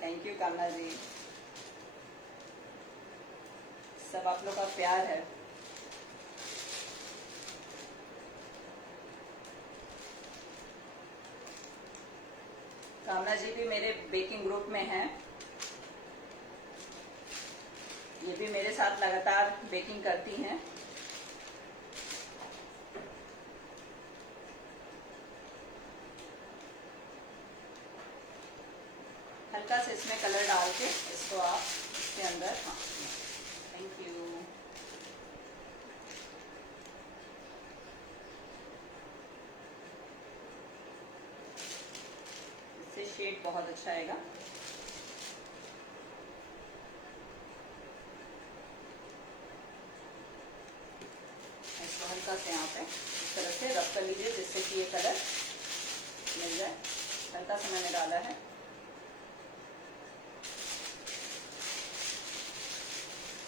Thank you Kamna ji, सब आप लोग का प्यार है। कामना जी भी मेरे बेकिंग ग्रुप में हैं, ये भी मेरे साथ लगातार बेकिंग करती हैं। हल्का से इसमें कलर डाल के इसको आप इसके अंदर, हाँ, थैंक यू। इससे शेड बहुत अच्छा आएगा। इसको हल्का से यहाँ पे इस तरह से रब कर लीजिए, जिससे कि ये कलर मिल जाए। हल्का से मैंने डाला है।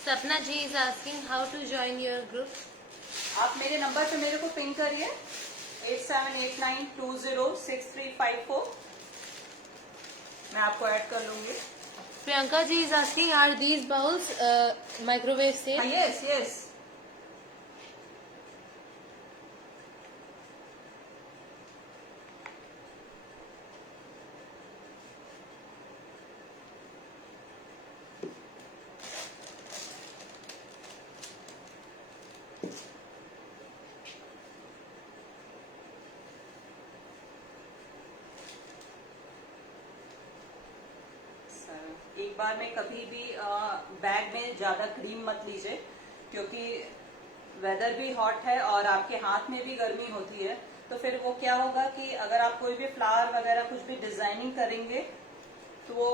Sapna ji is asking how to join your group. आप मेरे नंबर पे मेरे को पिंग करिए, 8789206354, मैं आपको ऐड कर लूंगी। Priyanka ji is asking are these bowls microwave safe? Yes yes, एक बार में कभी भी बैग में ज्यादा क्रीम मत लीजिए, क्योंकि वेदर भी हॉट है और आपके हाथ में भी गर्मी होती है, तो फिर वो क्या होगा कि अगर आप कोई भी फ्लावर वगैरह कुछ भी डिजाइनिंग करेंगे तो वो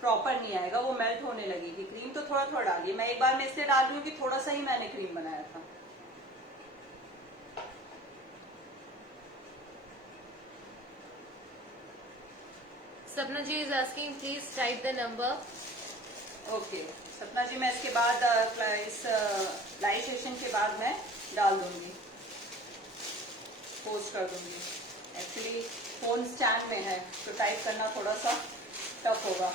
प्रॉपर नहीं आएगा, वो मेल्ट होने लगेगी। क्रीम तो थोड़ा थोड़ा डालिए, मैं एक बार में इसलिए डाल रही हूँ कि थोड़ा सा ही मैंने क्रीम बनाया था। Sapna ji is asking please type the number. Okay Sapna ji, मैं इसके बाद इस लाइव सेशन के बाद मैं डाल दूंगी, पोस्ट कर दूंगी। एक्चुअली फोन स्टैंड में है तो टाइप करना थोड़ा सा टफ होगा।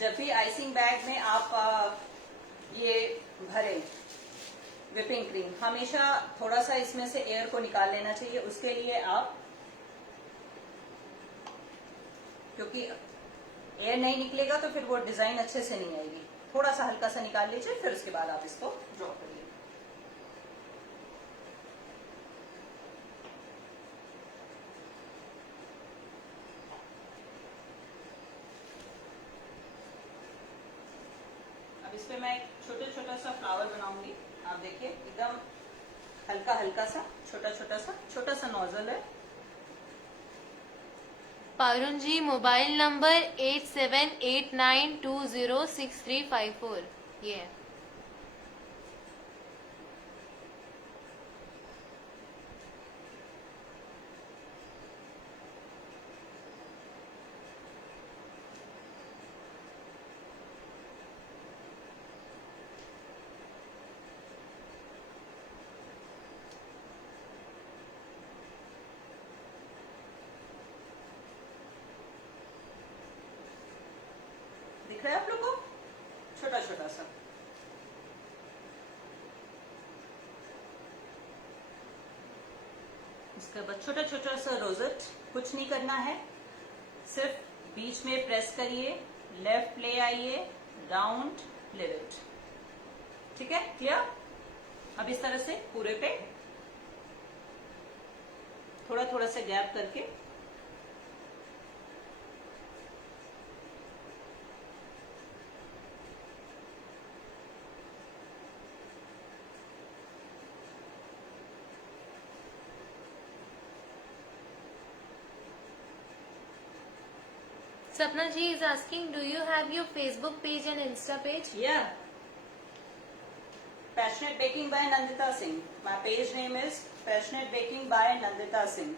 जब भी आइसिंग बैग में आप ये भरें व्हिपिंग क्रीम, हमेशा थोड़ा सा इसमें से एयर को निकाल लेना चाहिए। उसके लिए आप, क्योंकि एयर नहीं निकलेगा तो फिर वो डिजाइन अच्छे से नहीं आएगी, थोड़ा सा हल्का सा निकाल लीजिए, फिर उसके बाद आप इसको ड्रॉ करिए। अब इस पे मैं एक छोटा छोटा सा फ्लावर बनाऊंगी। आप देखिए एकदम हल्का हल्का सा छोटा सा नोजल है। पारुण जी, मोबाइल नंबर 8789206354 ये है। दिख रहा है आप लोग को? छोटा सा। उसके बाद छोटा सा रोजेट। कुछ नहीं करना है, सिर्फ बीच में प्रेस करिए, लेफ्ट ले आइए, डाउन लिव इट। ठीक है, क्लियर? अब इस तरह से पूरे पे थोड़ा सा गैप करके Sapna ji is asking, do you have your Facebook page and Insta page? Yeah. Passionate Baking by Nandita Singh. My page name is Passionate Baking by Nandita Singh.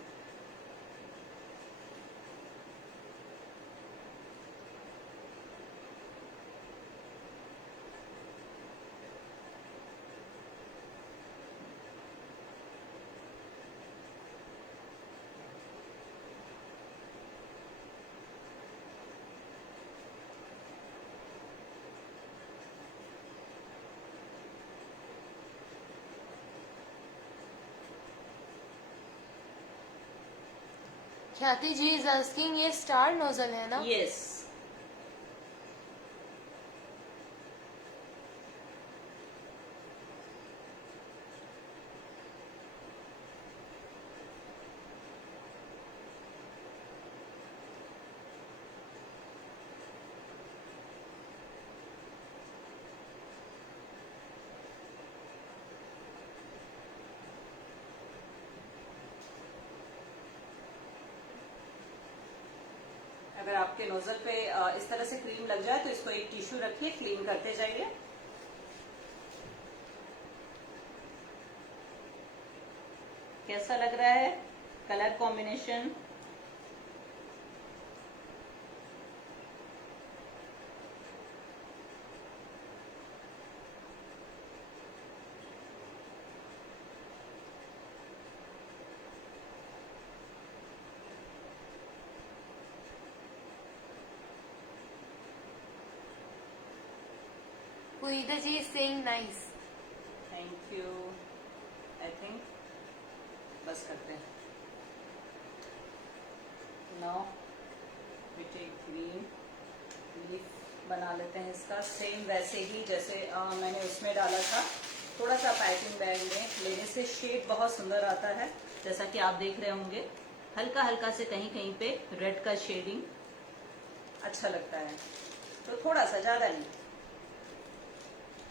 ख्याति जी इज आस्किंग, ये star nozzle है ना? Yes. अगर आपके nozzle पे इस तरह से क्रीम लग जाए तो इसको एक टिश्यू रखिए, क्लीन करते जाइए। कैसा लग रहा है colour combination? Puida ji is saying nice. Thank you. I think बस करते हैं। Now we take green leaf बना लेते हैं इसका, सेम वैसे ही जैसे मैंने उसमें डाला था। थोड़ा सा पाइपिंग बैग में लेने से शेड बहुत सुंदर आता है, जैसा कि आप देख रहे होंगे। हल्का हल्का से कहीं कहीं पे रेड का शेडिंग अच्छा लगता है, तो थोड़ा सा, ज्यादा नहीं।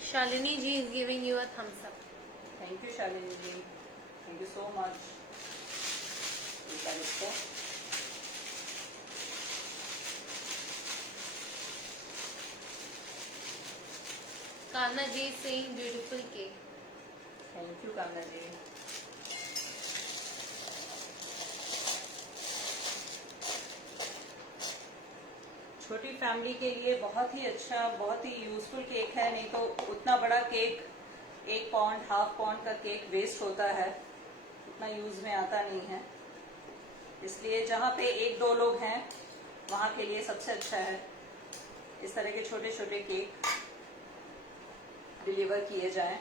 Shalini ji is giving you a thumbs up. Thank you Shalini ji, thank you so much. एक बार इसको Kanna ji is saying beautiful cake. Thank you Kamna ji. छोटी फैमिली के लिए बहुत ही अच्छा, बहुत ही यूजफुल केक है। नहीं तो उतना बड़ा केक, 1 पाउंड, हाफ पाउंड का केक वेस्ट होता है, उतना यूज में आता नहीं है। इसलिए जहाँ पे 1-2 लोग हैं वहाँ के लिए सबसे अच्छा है इस तरह के छोटे छोटे केक डिलीवर किए जाएं,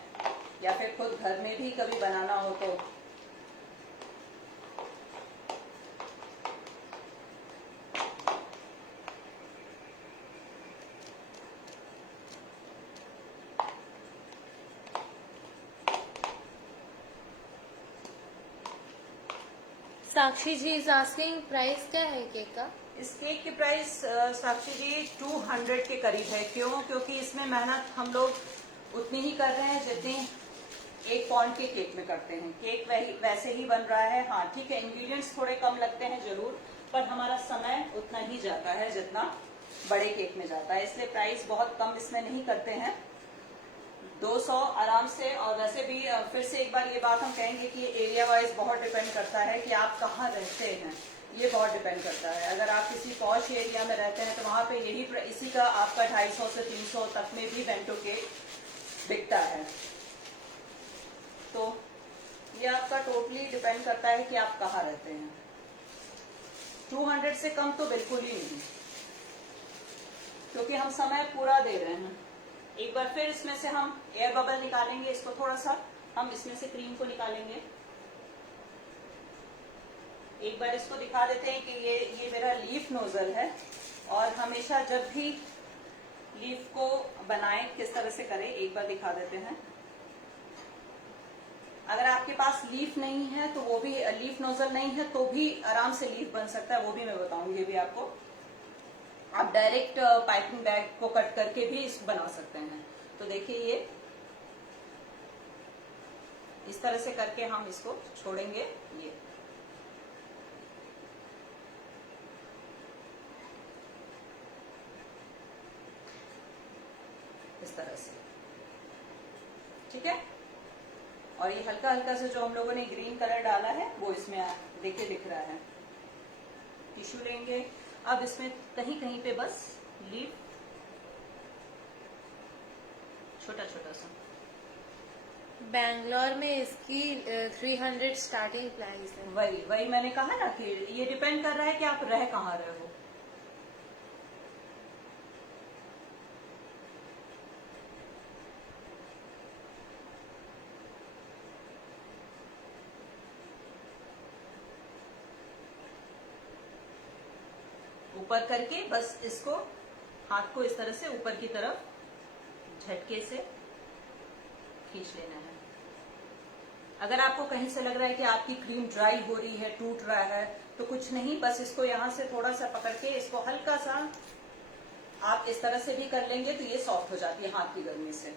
या फिर खुद घर में भी कभी बनाना हो तो। साक्षी जी इज आस्किंग, प्राइस क्या है केक का? इस केक की प्राइस साक्षी जी 200 के करीब है। क्यों? क्योंकि इसमें मेहनत हम लोग उतनी ही कर रहे हैं जितनी 1 पाउंड के केक में करते हैं। केक वैसे ही बन रहा है। हाँ ठीक है, इंग्रेडिएंट्स थोड़े कम लगते हैं जरूर, पर हमारा समय उतना ही जाता है जितना बड़े केक में जाता है, इसलिए प्राइस बहुत कम इसमें नहीं करते हैं। 200 आराम से। और वैसे भी फिर से एक बार ये बात हम कहेंगे कि एरिया वाइज बहुत डिपेंड करता है कि आप कहाँ रहते हैं, ये बहुत डिपेंड करता है। अगर आप किसी पॉश एरिया में रहते हैं तो वहां पे इसी का आपका 250 से 300 तक में भी बेंटो केक बिकता है। तो ये आपका टोटली डिपेंड करता है कि आप कहाँ रहते हैं। 200 से कम तो बिल्कुल ही नहीं, क्योंकि हम समय पूरा दे रहे हैं। एक बार फिर इसमें से हम एयर बबल निकालेंगे, इसको थोड़ा सा हम इसमें से क्रीम को निकालेंगे। एक बार इसको दिखा देते हैं कि ये मेरा लीफ नोजल है, और हमेशा जब भी लीफ को बनाएं किस तरह से करें एक बार दिखा देते हैं। अगर आपके पास लीफ नहीं है तो वो भी, लीफ नोजल नहीं है तो भी आराम से लीफ बन सकता है, वो भी मैं बताऊंगी भी आपको। आप डायरेक्ट पाइपिंग बैग को कट करके भी इसको बना सकते हैं। तो देखिए ये इस तरह से करके हम इसको छोड़ेंगे, ये इस तरह से, ठीक है। और ये हल्का हल्का से जो हम लोगों ने ग्रीन कलर डाला है वो इसमें देखिए दिख रहा है। टिश्यू लेंगे, अब इसमें कहीं कहीं पे बस लीफ छोटा छोटा सा। बैंगलोर में इसकी 300 स्टार्टिंग प्राइस है। वही मैंने कहा ना कि ये डिपेंड कर रहा है कि आप रह कहाँ रहे हो। ऊपर करके बस इसको, हाथ को इस तरह से ऊपर की तरफ झटके से खींच लेना है। अगर आपको कहीं से लग रहा है कि आपकी क्रीम ड्राई हो रही है, टूट रहा है, तो कुछ नहीं, बस इसको यहां से थोड़ा सा पकड़ के इसको हल्का सा आप इस तरह से भी कर लेंगे तो ये सॉफ्ट हो जाती है हाथ की गर्मी से।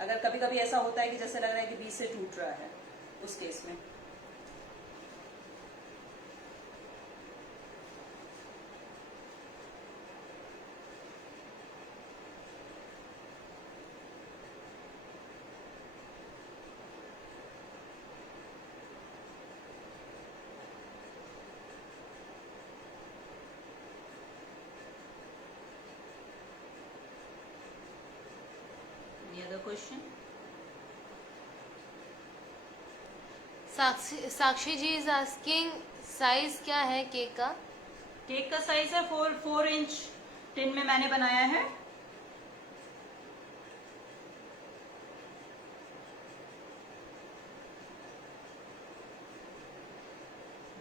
अगर कभी कभी ऐसा होता है कि जैसे लग रहा है कि बीच से टूट रहा है, उस केस में other question? Sakshi ji is asking size क्या है केक का? केक का साइज है 4 इंच टिन में मैंने बनाया है।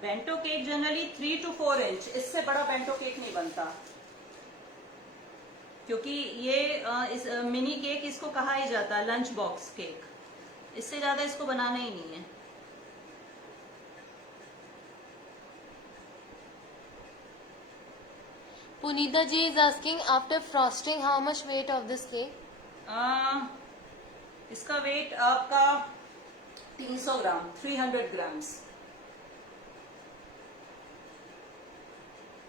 Bento cake generally 3 to 4 inch, इससे बड़ा बेंटो केक नहीं बनता, क्योंकि ये इस मिनी केक इसको कहा ही जाता है, लंच बॉक्स केक। इससे ज्यादा इसको बनाना ही नहीं है। Punita ji is asking after frosting how much weight of this cake? इसका वेट आपका 300 ग्राम, 300 ग्राम्स।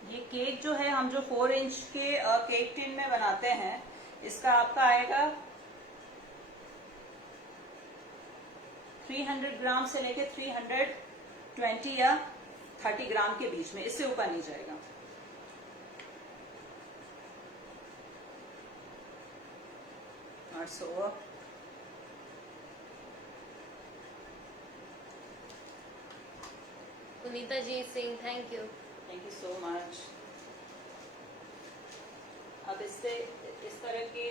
ये केक जो है हम जो 4 इंच के केक टिन में बनाते हैं, इसका आपका आएगा 300 ग्राम से लेके 320 या 30 ग्राम के बीच में, इससे ऊपर नहीं जाएगा। और so Punita ji Singh thank you. Thank you so much. अब इससे इस तरह के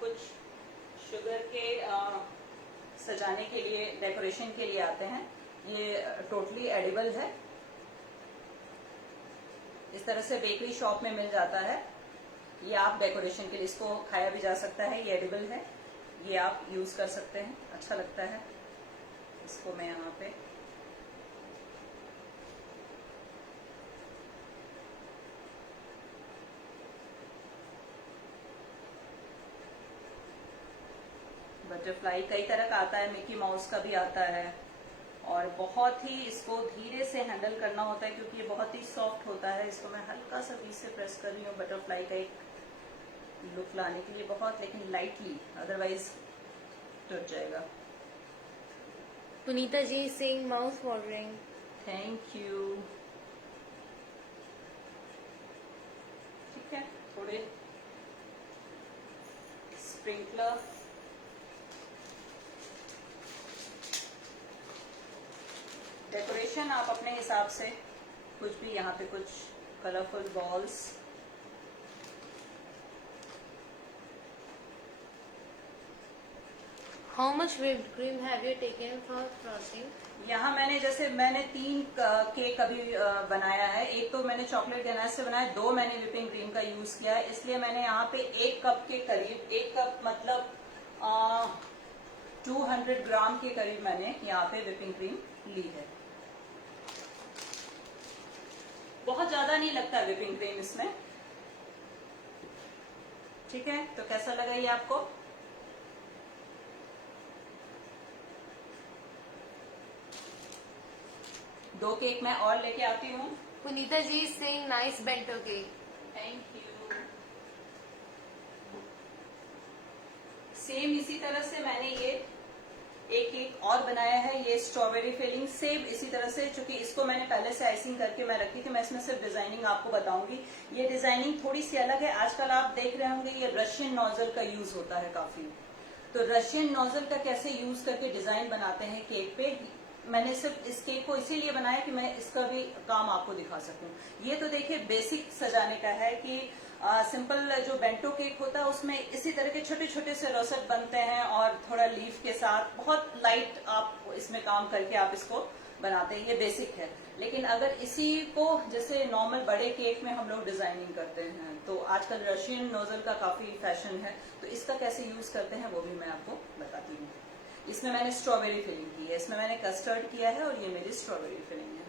कुछ शुगर के सजाने के लिए, डेकोरेशन के लिए आते हैं। ये टोटली एडिबल है, इस तरह से बेकरी शॉप में मिल जाता है। ये आप डेकोरेशन के लिए, इसको खाया भी जा सकता है, ये एडिबल है, ये आप यूज कर सकते हैं, अच्छा लगता है। इसको मैं यहाँ पे बटरफ्लाई कई तरह का आता है, मिकी माउस का भी आता है, और बहुत ही इसको धीरे से हैंडल करना होता है क्योंकि ये बहुत ही सॉफ्ट होता है। इसको मैं हल्का सा बीच से प्रेस कर रही हूँ बटरफ्लाई का एक लुक लाने के लिए, बहुत लेकिन लाइटली, अदरवाइज टूट जाएगा। Punita ji saying mouth watering. Thank you. ठीक है, थोड़े स्प्रिंकलर, डेकोरेशन आप अपने हिसाब से कुछ भी, यहाँ पे कुछ colourful balls, How much whipped cream have you taken for frosting? यहाँ मैंने 3 केक अभी बनाया है। एक तो मैंने चॉकलेट गनाश से बनाया, 2 मैंने विपिंग क्रीम का यूज किया है, इसलिए मैंने यहाँ पे 1 कप के करीब, 1 कप मतलब 200 ग्राम के करीब मैंने यहाँ पे विपिंग क्रीम ली है। बहुत ज्यादा नहीं लगता विपिंग क्रीम इसमें। ठीक है, तो कैसा लगा ये आपको? दो केक मैं और लेके आती हूँ। Punita ji is saying nice bento cake. Thank you. Same इसी तरह से मैंने ये एक केक और बनाया है, ये स्ट्रॉबेरी फिलिंग, सेम इसी तरह से, चूंकि इसको मैंने पहले से आइसिंग करके मैं रखी थी। मैं इसमें सिर्फ डिजाइनिंग आपको बताऊंगी। ये डिजाइनिंग थोड़ी सी अलग है। आजकल आप देख रहे होंगे ये रशियन नोजल का यूज होता है काफी, तो रशियन नोजल का कैसे यूज करके डिजाइन बनाते हैं केक पे, मैंने सिर्फ इस केक को इसीलिए बनाया कि मैं इसका भी काम आपको दिखा सकूं। ये तो देखिए बेसिक सजाने का है कि सिंपल जो बेंटो केक होता है उसमें इसी तरह के छोटे छोटे से रोसेट बनते हैं और थोड़ा लीफ के साथ बहुत लाइट आप इसमें काम करके आप इसको बनाते हैं। ये बेसिक है। लेकिन अगर इसी को जैसे नॉर्मल बड़े केक में हम लोग डिजाइनिंग करते हैं, तो आजकल रशियन नोजल का काफी फैशन है, तो इसका कैसे यूज करते हैं वो भी मैं आपको बताती हूँ। इसमें मैंने स्ट्रॉबेरी फिलिंग की है, इसमें मैंने कस्टर्ड किया है, और ये मेरी स्ट्रॉबेरी फिलिंग है।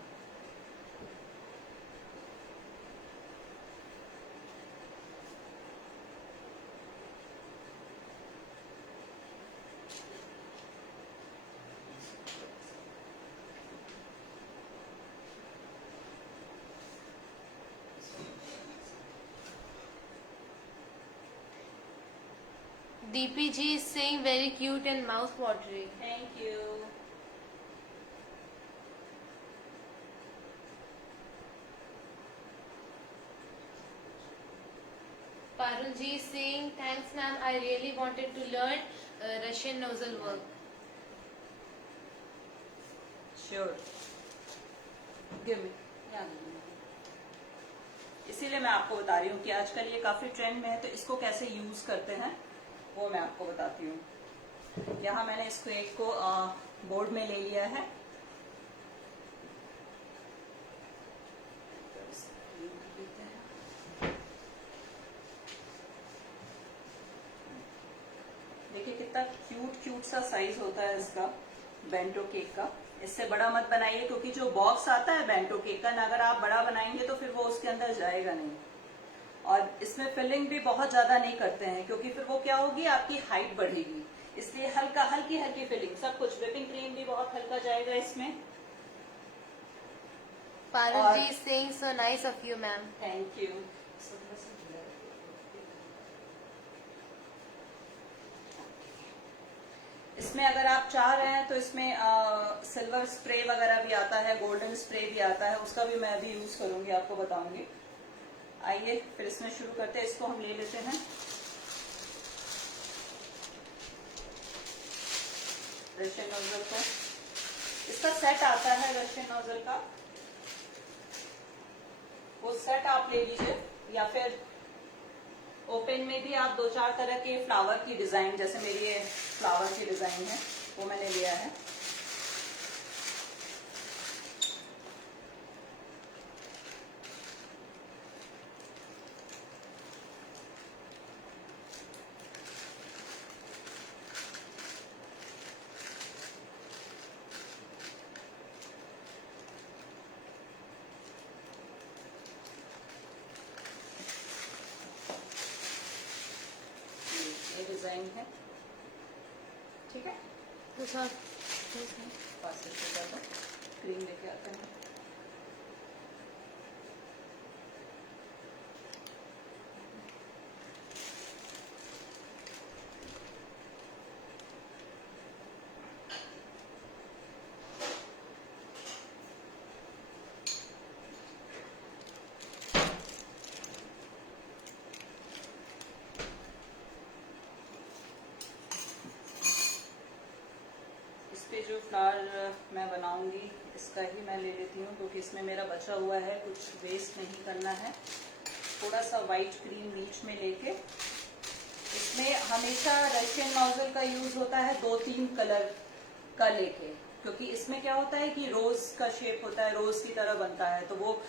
DP ji is saying very cute and mouth watering. Thank you. Parul ji is saying thanks ma'am, I really wanted to learn Russian nozzle work. Sure, give me. इसीलिए मैं आपको बता रही हूँ कि आजकल ये काफी ट्रेंड में है, तो इसको कैसे यूज करते हैं वो मैं आपको बताती हूँ। यहाँ मैंने इसको एक को बोर्ड में ले लिया है। देखिए कितना क्यूट क्यूट सा साइज होता है इसका बेंटो केक का। इससे बड़ा मत बनाइए क्योंकि जो बॉक्स आता है बेंटो केक का ना, अगर आप बड़ा बनाएंगे तो फिर वो उसके अंदर जाएगा नहीं। और इसमें फिलिंग भी बहुत ज्यादा नहीं करते हैं क्योंकि फिर वो क्या होगी, आपकी हाइट बढ़ेगी, इसलिए हल्का हल्की हल्की फिलिंग, सब कुछ। व्हिपिंग क्रीम भी बहुत हल्का जाएगा इसमें। Parul ji is saying so nice of you ma'am. Thank you. इसमें अगर आप चाह रहे हैं तो इसमें सिल्वर स्प्रे वगैरह भी आता है, गोल्डन स्प्रे भी आता है, उसका भी मैं अभी यूज करूंगी, आपको बताऊंगी। आइए फिर इसमें शुरू करते हैं। इसको हम ले लेते हैं रशियन नोजल को। इसका सेट आता है रशियन नोजल का, वो सेट आप ले लीजिए, या फिर ओपन में भी आप 2-4 तरह के फ्लावर की डिजाइन, जैसे मेरी ये फ्लावर की डिजाइन है वो मैंने लिया है। ये डिजाइन है। ठीक है, तो सॉस पास से क्रीम लेके आते हैं। इस पे जो फ्लावर मैं बनाऊंगी इसका ही मैं ले लेती हूँ, क्योंकि इसमें मेरा बचा हुआ है, कुछ वेस्ट नहीं करना है। थोड़ा सा वाइट क्रीम बीच में लेके, इसमें हमेशा रशियन नोजल का यूज होता है 2-3 कलर का लेके, क्योंकि इसमें क्या होता है कि रोज का शेप होता है, रोज की तरह बनता है, तो वो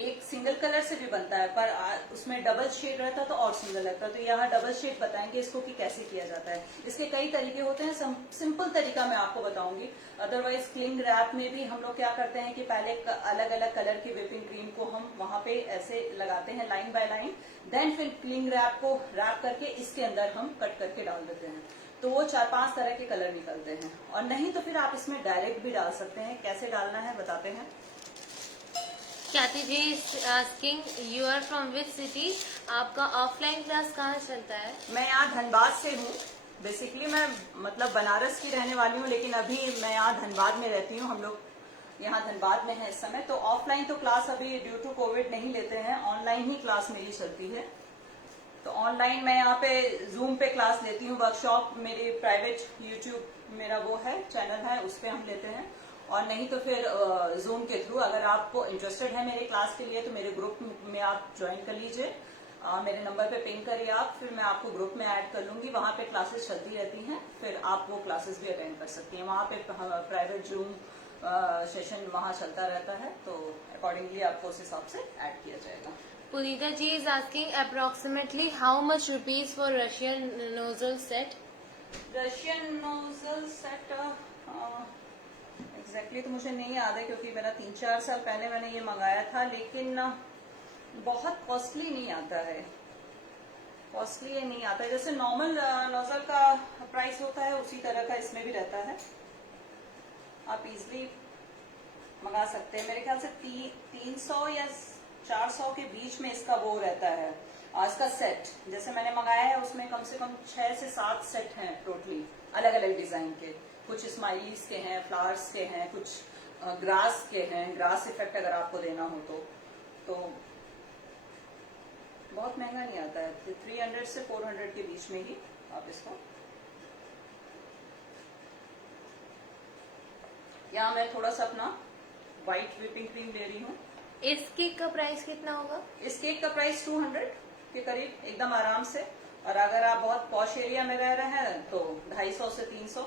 एक सिंगल कलर से भी बनता है, पर उसमें डबल शेड रहता है तो और सुंदर लगता है। तो यहाँ डबल शेड बताएंगे इसको कि कैसे किया जाता है। इसके कई तरीके होते हैं, सिंपल तरीका मैं आपको बताऊंगी। अदरवाइज क्लिंग रैप में भी हम लोग क्या करते हैं कि पहले अलग अलग कलर की व्हिपिंग क्रीम को हम वहां पे ऐसे लगाते हैं लाइन बाय लाइन, देन फिर क्लिंग रैप को रैप करके इसके अंदर हम कट करके डाल देते हैं, तो वो 4-5 तरह के कलर निकलते हैं। और नहीं तो फिर आप इसमें डायरेक्ट भी डाल सकते हैं। कैसे डालना है बताते हैं। Khyati ji is asking you are from which city, आपका ऑफलाइन क्लास कहाँ चलता है? मैं यहाँ धनबाद से हूँ। बेसिकली मैं मतलब बनारस की रहने वाली हूँ, लेकिन अभी मैं यहाँ धनबाद में रहती हूँ। हम लोग यहाँ धनबाद में है इस समय। तो ऑफलाइन तो क्लास अभी ड्यू टू कोविड नहीं लेते हैं, ऑनलाइन ही क्लास मेरी चलती है। तो ऑनलाइन मैं यहाँ पे जूम पे क्लास लेती हूँ। वर्कशॉप मेरी प्राइवेट यूट्यूब मेरा वो है चैनल है, उस पे हम लेते हैं। और नहीं तो फिर जूम के थ्रू, अगर आपको इंटरेस्टेड है मेरे क्लास के लिए तो मेरे ग्रुप में आप ज्वाइन कर लीजिए। मेरे नंबर पे पिंग करिए आप, फिर मैं आपको ग्रुप में ऐड कर लूंगी। वहां पे क्लासेस चलती रहती हैं, फिर आप वो क्लासेस भी अटेंड कर सकती हैं। वहां पे प्राइवेट जूम सेशन वहां चलता रहता है, तो अकॉर्डिंगली आपको उस हिसाब से ऐड किया जाएगा। Punita ji is asking approximately how much rupees for Russian nozzle set? Russian nozzle set exactly तो मुझे नहीं याद है, क्योंकि मेरा 3-4 साल पहले मैंने ये मंगाया था, लेकिन बहुत कॉस्टली नहीं आता है। कॉस्टली ये नहीं आता है, जैसे नॉर्मल नोजल का प्राइस होता है उसी तरह का इसमें भी रहता है। आप इजीली मंगा सकते हैं। मेरे ख्याल से 300 या 400 के बीच में इसका वो रहता है। आज का सेट जैसे मैंने मंगाया है उसमें कम से कम 6 से 7 सेट हैं टोटली, अलग अलग डिजाइन के। कुछ स्माइलीज के हैं, फ्लावर्स के हैं, कुछ ग्रास के हैं, ग्रास इफेक्ट अगर आपको देना हो तो बहुत महंगा नहीं आता है। 300 से 400 के बीच में ही आप इसको। यहाँ मैं थोड़ा सा अपना व्हाइट व्हिपिंग क्रीम ले रही हूँ। इस केक का प्राइस कितना होगा? इस केक का प्राइस 200 के करीब, एकदम आराम से। और अगर आप बहुत पॉश एरिया में रह रहे हैं तो 250 से 300।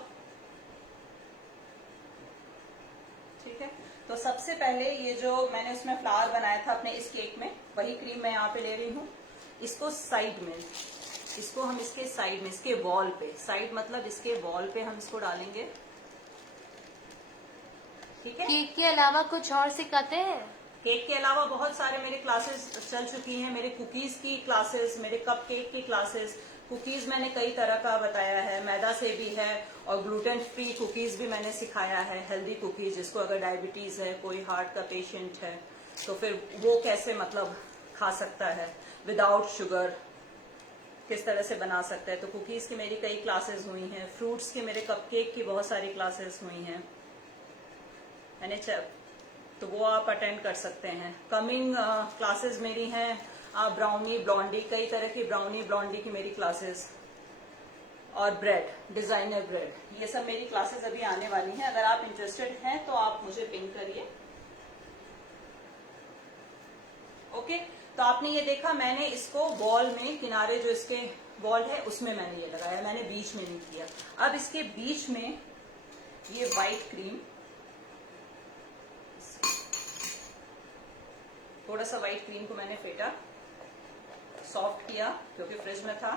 ठीक है, तो सबसे पहले ये जो मैंने उसमें फ्लावर बनाया था अपने इस केक में, वही क्रीम मैं यहाँ पे ले रही हूँ। इसको साइड में, इसको हम इसके साइड में, इसके वॉल पे, साइड मतलब इसके वॉल पे हम इसको डालेंगे। ठीक है, केक के अलावा कुछ और सिखाते हैं? केक के अलावा बहुत सारे मेरे क्लासेस चल चुकी हैं। मेरे कुकीज की क्लासेस, मेरे कप केक की क्लासेस। कुकीज मैंने कई तरह का बताया है, मैदा से भी है और ग्लूटेन फ्री कुकीज भी मैंने सिखाया है। हेल्दी कुकीज, जिसको अगर डायबिटीज है, कोई हार्ट का पेशेंट है, तो फिर वो कैसे मतलब खा सकता है विदाउट शुगर, किस तरह से बना सकता है। तो कुकीज की मेरी कई क्लासेस हुई हैं। फ्रूट्स की, मेरे कप केक की बहुत सारी क्लासेस हुई हैं मैंने, तो वो आप अटेंड कर सकते हैं। कमिंग क्लासेस मेरी हैं ब्राउनी ब्लॉन्डी, कई तरह की ब्राउनी ब्लॉन्डी की मेरी क्लासेस, और ब्रेड, डिजाइनर ब्रेड, ये सब मेरी क्लासेस अभी आने वाली हैं। अगर आप इंटरेस्टेड हैं तो आप मुझे पिंग करिए। ओके, तो आपने ये देखा, मैंने इसको वॉल में, किनारे जो इसके वॉल है उसमें मैंने ये लगाया, मैंने बीच में नहीं किया। अब इसके बीच में ये व्हाइट क्रीम, थोड़ा सा व्हाइट क्रीम को मैंने फेटा, सॉफ्ट किया क्योंकि फ्रिज में था।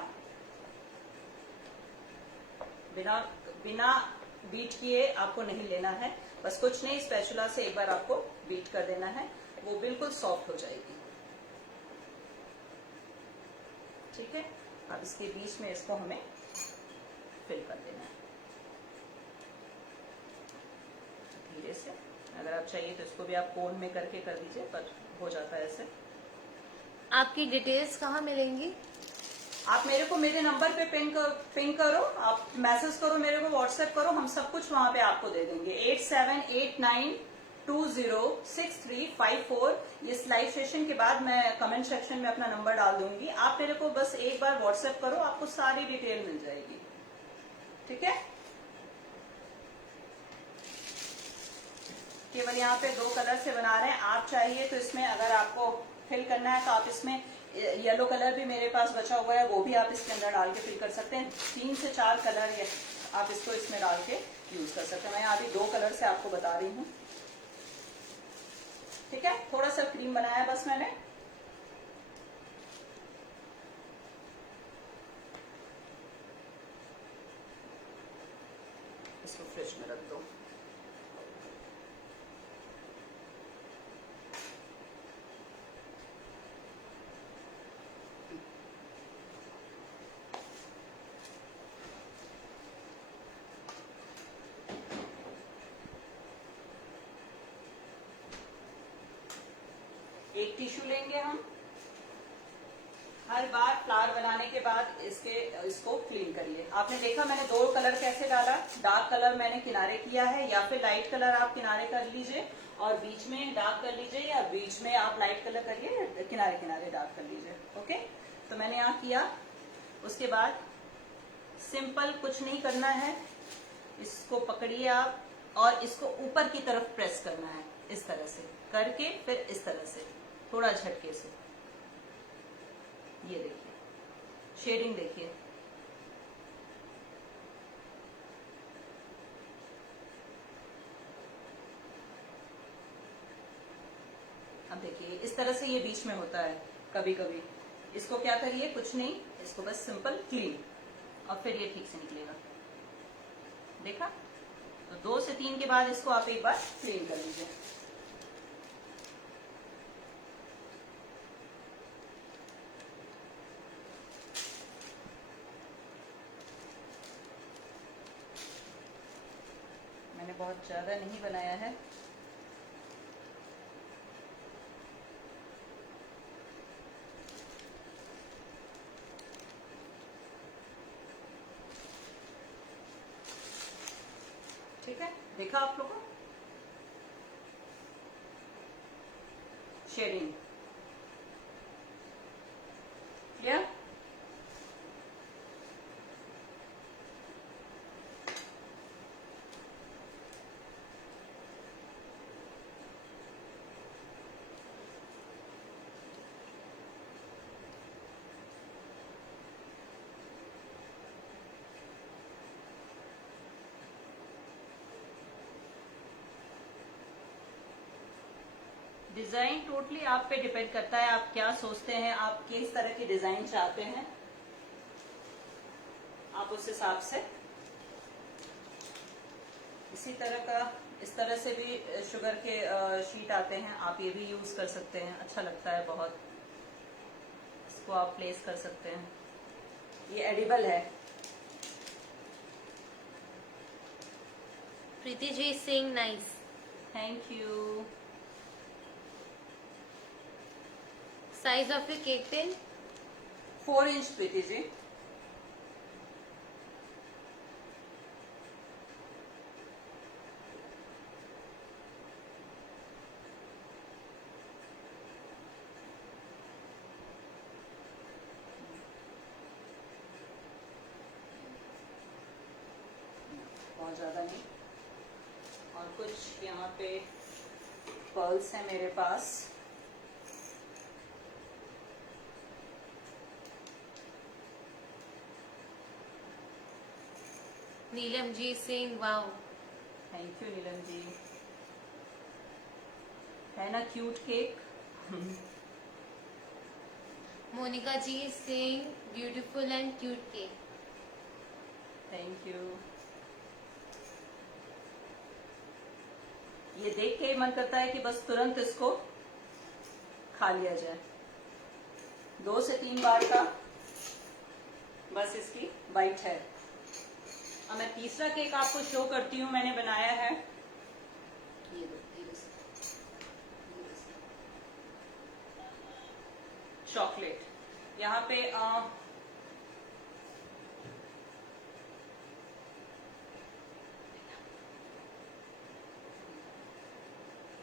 बिना बीट किए आपको नहीं लेना है, बस कुछ नहीं, स्पैचुला से एक बार आपको बीट कर देना है, वो बिल्कुल सॉफ्ट हो जाएगी। ठीक है, अब इसके बीच में इसको हमें फिल कर देना है। से। अगर आप चाहिए तो इसको भी आप कोन में करके कर दीजिए, पर हो जाता है ऐसे। आपकी डिटेल्स कहाँ मिलेंगी? आप मेरे को मेरे नंबर पे पिंग करो, आप मैसेज करो, मेरे को व्हाट्सएप करो, हम सब कुछ वहां पे आपको दे देंगे। 8789206354। इस लाइव सेशन के बाद मैं कमेंट सेक्शन में अपना नंबर डाल दूंगी, आप मेरे को बस एक बार व्हाट्सएप करो, आपको सारी डिटेल मिल जाएगी। ठीक है, केवल यहाँ पे 2 कलर से बना रहे हैं। आप चाहिए तो इसमें अगर आपको फिल करना है तो आप इसमें येलो कलर भी मेरे पास बचा हुआ है, वो भी आप इसके अंदर डाल के फिल कर सकते हैं। 3 से 4 कलर आप इसको इसमें डाल के यूज कर सकते हैं। मैं यहाँ अभी 2 कलर से आपको बता रही हूँ। ठीक है, थोड़ा सा क्रीम बनाया है बस मैंने। इसको फ्रिज में रख दो। एक टिश्यू लेंगे हम। हर बार फ्लावर बनाने के बाद इसको क्लीन करिए। आपने देखा मैंने 2 कलर कैसे डाला, डार्क कलर मैंने किनारे किया है, या फिर लाइट कलर आप किनारे कर लीजिए और बीच में डार्क कर लीजिए, या बीच में आप लाइट कलर करिए, किनारे किनारे डार्क कर लीजिए। ओके, तो मैंने यहाँ किया। उसके बाद सिंपल कुछ नहीं करना है, इसको पकड़िए आप और इसको ऊपर की तरफ प्रेस करना है, इस तरह से करके, फिर इस तरह से थोड़ा झटके से। ये देखिए शेडिंग देखिए। अब देखिए इस तरह से ये बीच में होता है कभी कभी। इसको क्या करिए, कुछ नहीं, इसको बस सिंपल क्लीन, और फिर ये ठीक से निकलेगा। देखा? तो 2 से 3 के बाद इसको आप एक बार क्लीन कर लीजिए। मैंने बहुत ज्यादा नहीं बनाया है। ठीक है, देखा आप लोगों? Shading clear? डिजाइन टोटली आप पे डिपेंड करता है, आप क्या सोचते हैं, आप किस तरह की डिजाइन चाहते हैं, आप उस हिसाब से। इसी तरह का, इस तरह से भी शुगर के शीट आते हैं, आप ये भी यूज कर सकते हैं, अच्छा लगता है बहुत। इसको आप प्लेस कर सकते हैं, ये एडिबल है। Preeti ji saying nice. Thank you. Size of your cake tin? 4 inch Preeti ji. बहुत ज्यादा नहीं। और कुछ यहाँ पे पर्ल्स है मेरे पास। Neelam ji saying wow. Thank you Neelam ji. है ना cute cake? Monica ji saying beautiful and cute cake. Thank you. ये देख के ही मन करता है कि बस तुरंत इसको खा लिया जाए। 2 से 3 बार का बस इसकी बाइट है। अब मैं तीसरा केक आपको शो करती हूँ, मैंने बनाया है। ये दो, धीरे से। चॉकलेट यहाँ पे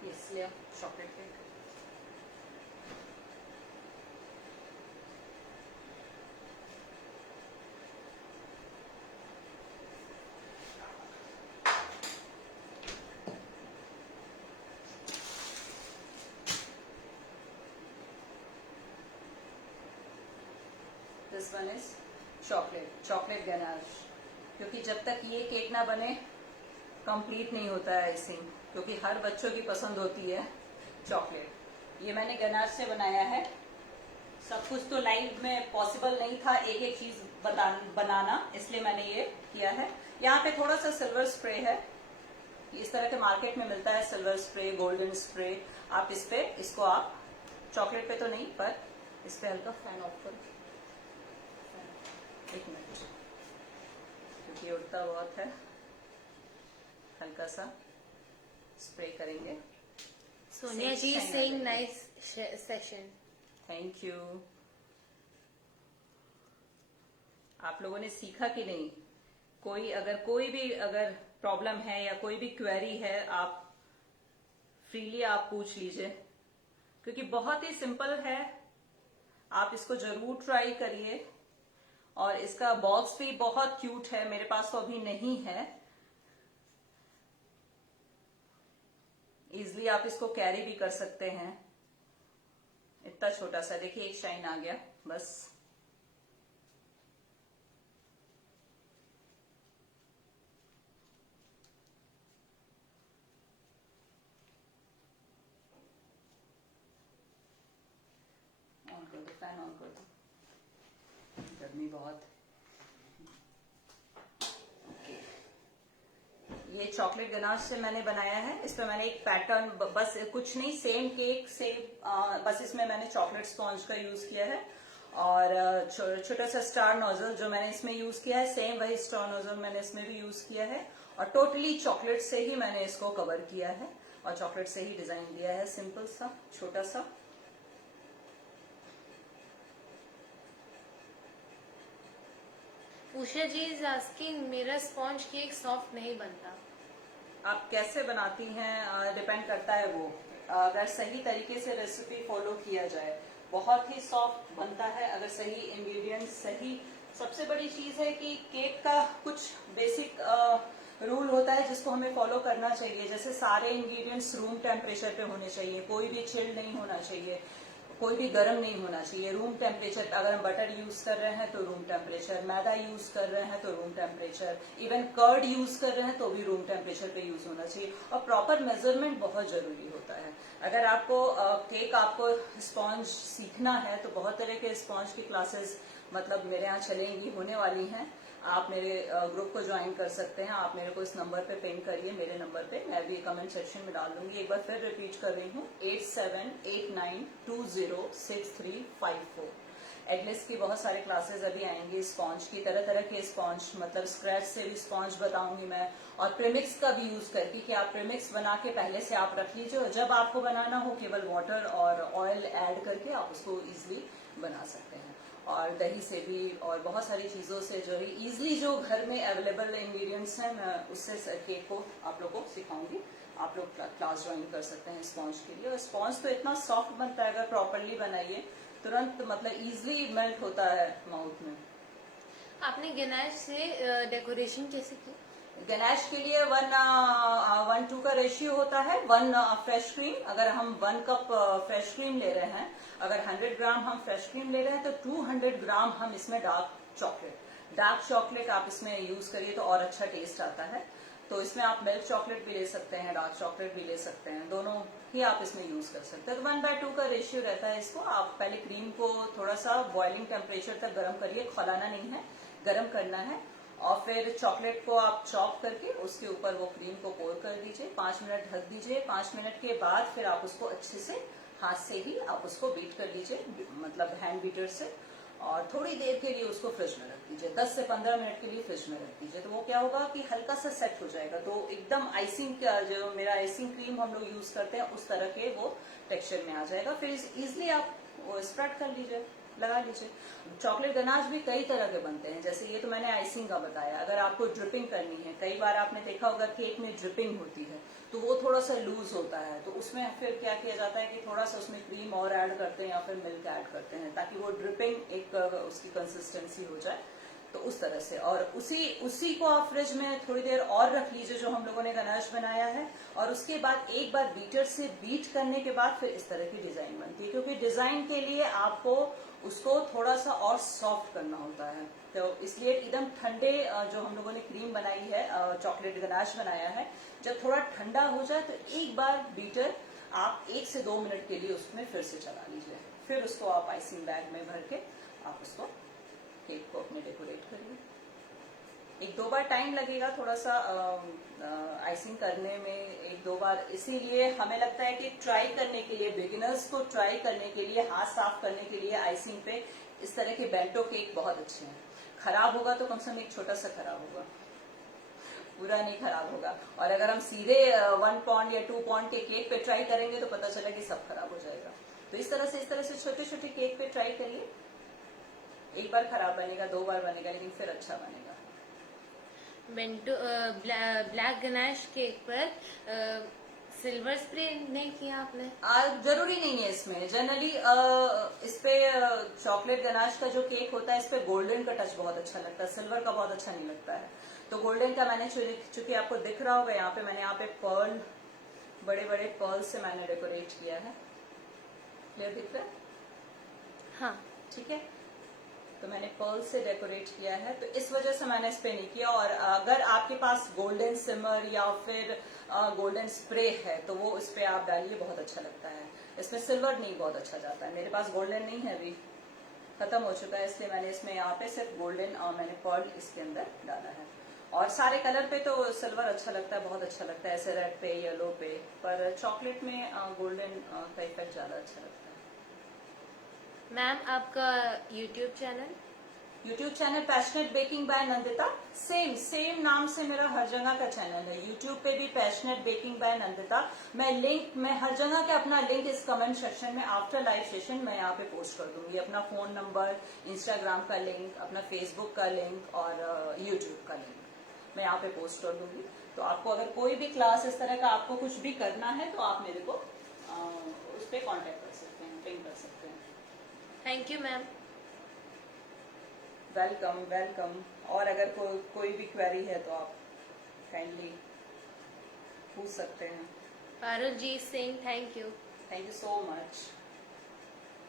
इसलिए chocolate cake. This one is chocolate ganache, क्योंकि जब तक ये केक ना बने कंप्लीट नहीं होता है आइसिंग, क्योंकि हर बच्चों की पसंद होती है चॉकलेट। ये मैंने गनाश से बनाया है। सब कुछ तो लाइव में पॉसिबल नहीं था एक एक चीज बनाना, इसलिए मैंने ये किया है। यहाँ पे थोड़ा सा सिल्वर स्प्रे है, इस तरह के मार्केट में मिलता है सिल्वर स्प्रे, गोल्डन स्प्रे। आप इस पे इसको आप चॉकलेट पे तो नहीं, पर इस पे हल्का फैन ऑफ कर, एक मिनट, क्योंकि उड़ता बहुत है। हल्का सा स्प्रे करेंगे। Sonia ji is saying nice session. Thank you. आप लोगों ने सीखा कि नहीं? कोई भी अगर प्रॉब्लम है या कोई भी क्वेरी है, आप फ्रीली आप पूछ लीजिए, क्योंकि बहुत ही सिंपल है। आप इसको जरूर ट्राई करिए। और इसका बॉक्स भी बहुत क्यूट है, मेरे पास तो अभी नहीं है। इजिली आप इसको कैरी भी कर सकते हैं। इतना छोटा सा, देखिए एक शाइन आ गया बस। ऑन कर दो, फैन ऑन कर दो, गर्मी बहुत। ये चॉकलेट गनाश से मैंने बनाया है। इस पर मैंने एक पैटर्न, बस कुछ नहीं, सेम केक से बस इसमें मैंने चॉकलेट स्पॉन्ज का यूज किया है। और छोटा सा स्टार नोजल जो मैंने इसमें यूज किया है, सेम वही स्टार नोजल मैंने इसमें भी यूज किया है। और टोटली चॉकलेट से ही मैंने इसको कवर किया है और चॉकलेट से ही डिजाइन दिया है, सिंपल सा छोटा सा। उषा जी इज आस्किंग, मेरा स्पॉन्ज केक सॉफ्ट नहीं बनता। आप कैसे बनाती हैं डिपेंड करता है वो। अगर सही तरीके से रेसिपी फॉलो किया जाए बहुत ही सॉफ्ट बनता है, अगर सही इंग्रेडिएंट्स सही। सबसे बड़ी चीज है कि केक का कुछ बेसिक रूल होता है जिसको हमें फॉलो करना चाहिए। जैसे सारे इंग्रेडिएंट्स रूम टेम्परेचर पे होने चाहिए, कोई भी चिल्ड नहीं होना चाहिए, कोई भी गर्म नहीं होना चाहिए। रूम टेम्परेचर, अगर हम बटर यूज कर रहे हैं तो रूम टेम्परेचर, मैदा यूज कर रहे हैं तो room temperature, even curd use कर रहे हैं तो भी रूम टेम्परेचर पे यूज होना चाहिए। और प्रॉपर मेजरमेंट बहुत जरूरी होता है। अगर आपको केक, आपको स्पॉन्ज सीखना है तो बहुत तरह के स्पॉन्ज की क्लासेस मतलब मेरे यहाँ चलेंगी, होने वाली हैं। आप मेरे ग्रुप को ज्वाइन कर सकते हैं। आप मेरे को इस नंबर पे पिन करिए, मेरे नंबर पे, मैं भी कमेंट सेक्शन में डाल दूंगी। एक बार फिर रिपीट कर रही हूँ, 8789206354। एडलेस की बहुत सारे क्लासेस अभी आएंगे स्पॉन्ज की, तरह तरह के स्पॉन्ज, मतलब स्क्रैच से भी स्पॉन्ज बताऊंगी मैं, और प्रीमिक्स का भी यूज करके कि आप प्रीमिक्स बना के पहले से आप रख लीजिए, और जब आपको बनाना हो केवल वाटर और ऑयल ऐड करके आप उसको इजिली बना सकते हैं। और दही से भी और बहुत सारी चीजों से जो है इजिली जो घर में अवेलेबल इंग्रेडिएंट्स हैं, मैं उससे केक को आप लोग को सिखाऊंगी। आप लोग क्लास ज्वाइन कर सकते हैं स्पॉन्ज के लिए। और स्पॉन्ज तो इतना सॉफ्ट बनता है, अगर प्रॉपरली बनाइए तुरंत, मतलब इजिली मेल्ट होता है माउथ में। आपने गनाश से डेकोरेशन कैसे की? गनाश के लिए 1:2 का रेशियो होता है। 1 फ्रेश क्रीम, अगर हम 1 कप फ्रेश क्रीम ले रहे हैं, अगर 100 ग्राम हम फ्रेश क्रीम ले रहे हैं तो 200 ग्राम हम इसमें डार्क चॉकलेट आप इसमें यूज करिए तो और अच्छा टेस्ट आता है। तो इसमें आप मिल्क चॉकलेट भी ले सकते हैं, डार्क चॉकलेट भी ले सकते हैं, दोनों ही आप इसमें यूज कर सकते हैं। तो 1/2 का रेशियो रहता है इसको। आप पहले क्रीम को थोड़ा सा बॉइलिंग टेम्परेचर तक गर्म करिए, खौलाना नहीं है, गर्म करना है। और फिर चॉकलेट को आप चॉप करके उसके ऊपर वो क्रीम को पोर कर दीजिए, 5 मिनट ढक दीजिए। 5 मिनट के बाद फिर आप उसको अच्छे से हाथ से ही आप उसको बीट कर लीजिए, मतलब हैंड बीटर से। और थोड़ी देर के लिए उसको फ्रिज में रख दीजिए, 10 से 15 मिनट के लिए फ्रिज में रख दीजिए। तो वो क्या होगा कि हल्का सा सेट हो जाएगा, तो एकदम आइसिंग का जो मेरा आइसिंग क्रीम हम लोग यूज करते हैं उस तरह के वो टेक्सचर में आ जाएगा। फिर इजिली आप वो स्प्रेड कर लीजिए, लगा लीजिए। चॉकलेट गनाश भी कई तरह के बनते हैं, जैसे ये तो मैंने आइसिंग का बताया। अगर आपको ड्रिपिंग करनी है, कई बार आपने देखा होगा केक में ड्रिपिंग होती है तो वो थोड़ा सा लूज होता है, तो उसमें फिर क्या किया जाता है कि थोड़ा सा उसमें क्रीम और ऐड करते हैं या फिर मिल्क ऐड करते हैं ताकि वो ड्रिपिंग एक उसकी कंसिस्टेंसी हो जाए। तो उस तरह से, और उसी को आप फ्रिज में थोड़ी देर और रख लीजिए जो हम लोगों ने गनाश बनाया है, और उसके बाद एक बार बीटर से बीट करने के बाद फिर इस तरह की डिजाइन बनती है। क्योंकि डिजाइन के लिए आपको उसको थोड़ा सा और सॉफ्ट करना होता है, तो इसलिए एकदम ठंडे जो हम लोगों ने क्रीम बनाई है, चॉकलेट गनाश बनाया है, जब थोड़ा ठंडा हो जाए तो एक बार बीटर आप 1 से 2 मिनट के लिए उसमें फिर से चला लीजिए। फिर उसको आप आइसिंग बैग में भर के आप उसको केक को अपने डेकोरेट करिए। 1-2 बार टाइम लगेगा थोड़ा सा आइसिंग करने में, 1-2 बार, इसीलिए हमें लगता है कि ट्राई करने के लिए, बिगिनर्स को ट्राई करने के लिए, हाथ साफ करने के लिए आइसिंग पे इस तरह के बेंटो केक बहुत अच्छे हैं। खराब होगा तो कम से कम एक छोटा सा खराब होगा, पूरा नहीं खराब होगा। और अगर हम सीधे 1 पॉन्ड या 2 पॉन्ड के केक पे ट्राई करेंगे तो पता चला कि सब खराब हो जाएगा। तो इस तरह से छोटे छोटे केक पे ट्राई करिए। एक बार खराब बनेगा, 2 बार बनेगा, लेकिन फिर अच्छा बनेगा। बेंटो ब्लैक गनाश केक पर सिल्वर स्प्रे नहीं किया आपने? जरूरी नहीं है इसमें। जनरली इस पे चॉकलेट गनाश का जो केक होता है इस पे गोल्डन का टच बहुत अच्छा लगता है, सिल्वर का बहुत अच्छा नहीं लगता है। तो गोल्डन का मैंने, चूंकि आपको दिख रहा होगा यहाँ पे, मैंने यहाँ पे पर्ल, बड़े बड़े पर्ल से मैंने डेकोरेट किया है। क्लियर दिख रहा है? हाँ, ठीक है। तो मैंने पर्ल से डेकोरेट किया है, तो इस वजह से मैंने इस पे नहीं किया। और अगर आपके पास गोल्डन सिमर या फिर गोल्डन स्प्रे है तो वो इस पे आप डालिए, बहुत अच्छा लगता है। इसमें सिल्वर नहीं बहुत अच्छा जाता है। मेरे पास गोल्डन नहीं है, अभी खत्म हो चुका है, इसलिए मैंने इसमें यहाँ पे सिर्फ गोल्डन और मैंने पर्ल इसके अंदर डाला है। और सारे कलर पे तो सिल्वर अच्छा लगता है, बहुत अच्छा लगता है, ऐसे रेड पे, येलो पे, पर चॉकलेट में गोल्डन का इफेक्ट ज्यादा अच्छा लगता है। मैम आपका YouTube channel? YouTube channel passionate baking by Nandita, same नाम से मेरा हर जगह का चैनल है। यूट्यूब पे भी पैशनेट बेकिंग बाय नंदिता। मैं हर जगह का अपना लिंक इस कमेंट सेक्शन में आफ्टर लाइव सेशन मैं यहाँ पे पोस्ट कर दूंगी। अपना फोन नंबर, इंस्टाग्राम का लिंक, अपना फेसबुक का लिंक और यूट्यूब का लिंक मैं यहाँ पे पोस्ट कर दूंगी। तो आपको अगर कोई भी क्लास इस तरह का आपको कुछ भी करना है तो आप मेरे को उस पर कॉन्टेक्ट कर सकते हैं, पिंग कर सकते हैं। Thank you ma'am. Welcome welcome. और अगर कोई भी क्वेरी है तो आप काइंडली पूछ सकते हैं। Parul ji Singh, thank you. Thank you so much,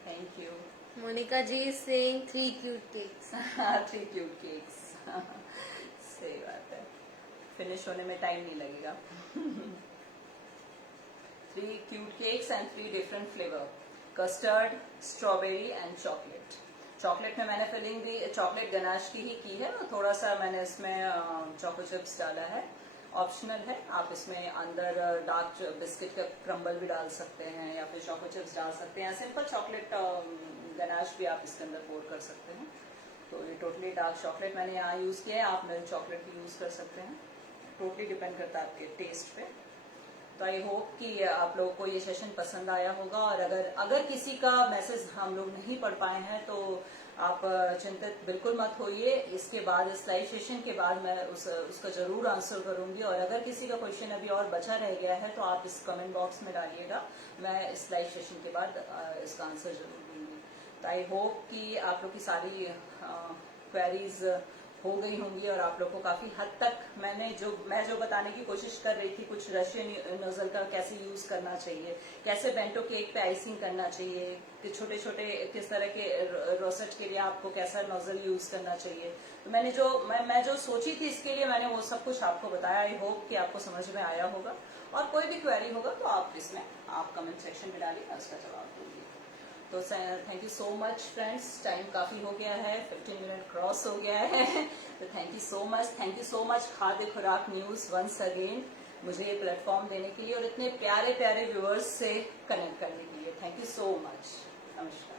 thank you. Monica ji Singh, 3 cute cakes. 3 cute cakes. सही बात है, फिनिश होने में टाइम नहीं लगेगा। 3 cute cakes and 3 different flavour, custard, strawberry and chocolate. Chocolate में मैंने फिलिंग दी चॉकलेट गनाश की ही की है, और थोड़ा सा मैंने इसमें चोको चिप्स डाला है, ऑप्शनल है। आप इसमें अंदर डार्क बिस्किट का क्रम्बल भी डाल सकते हैं या फिर चोको चिप्स डाल सकते हैं। सिंपल चॉकलेट गनाश भी आप इसके अंदर पोर कर सकते हैं। तो ये टोटली डार्क चॉकलेट मैंने यहाँ यूज किया है, आप मिल्क चॉकलेट भी यूज कर सकते हैं, टोटली डिपेंड करता है आपके टेस्ट पे। तो आई होप कि आप लोगों को ये सेशन पसंद आया होगा। और अगर किसी का मैसेज हम लोग नहीं पढ़ पाए हैं तो आप चिंतित बिल्कुल मत होइए। इसके बाद, इस लाइव सेशन के बाद मैं उसका जरूर आंसर करूंगी। और अगर किसी का क्वेश्चन अभी और बचा रह गया है तो आप इस कमेंट बॉक्स में डालिएगा, मैं इस लाइव सेशन के बाद इसका आंसर जरूर दूंगी। तो आई होप कि आप लोग की सारी क्वेरीज हो गई होंगी और आप लोग को काफी हद तक मैं जो बताने की कोशिश कर रही थी, कुछ रशियन नोजल का कैसे यूज करना चाहिए, कैसे बेंटो केक पे आइसिंग करना चाहिए, कि छोटे छोटे किस तरह के रोसेट के लिए आपको कैसा नोजल यूज करना चाहिए। तो मैं जो सोची थी इसके लिए मैंने वो सब कुछ आपको बताया। आई होप कि आपको समझ में आया होगा। और कोई भी क्वेरी होगा तो आप इसमें आप कमेंट सेक्शन में डालिए, मैं उसका जवाब दूंगी। तो thank you so much friends, time काफी हो गया है, 15 मिनट क्रॉस हो गया है। तो थैंक यू सो मच खाद्य खुराक न्यूज वंस अगेन, मुझे ये प्लेटफॉर्म देने के लिए और इतने प्यारे प्यारे व्यूअर्स से कनेक्ट करने के लिए। Thank you so much. नमस्कार।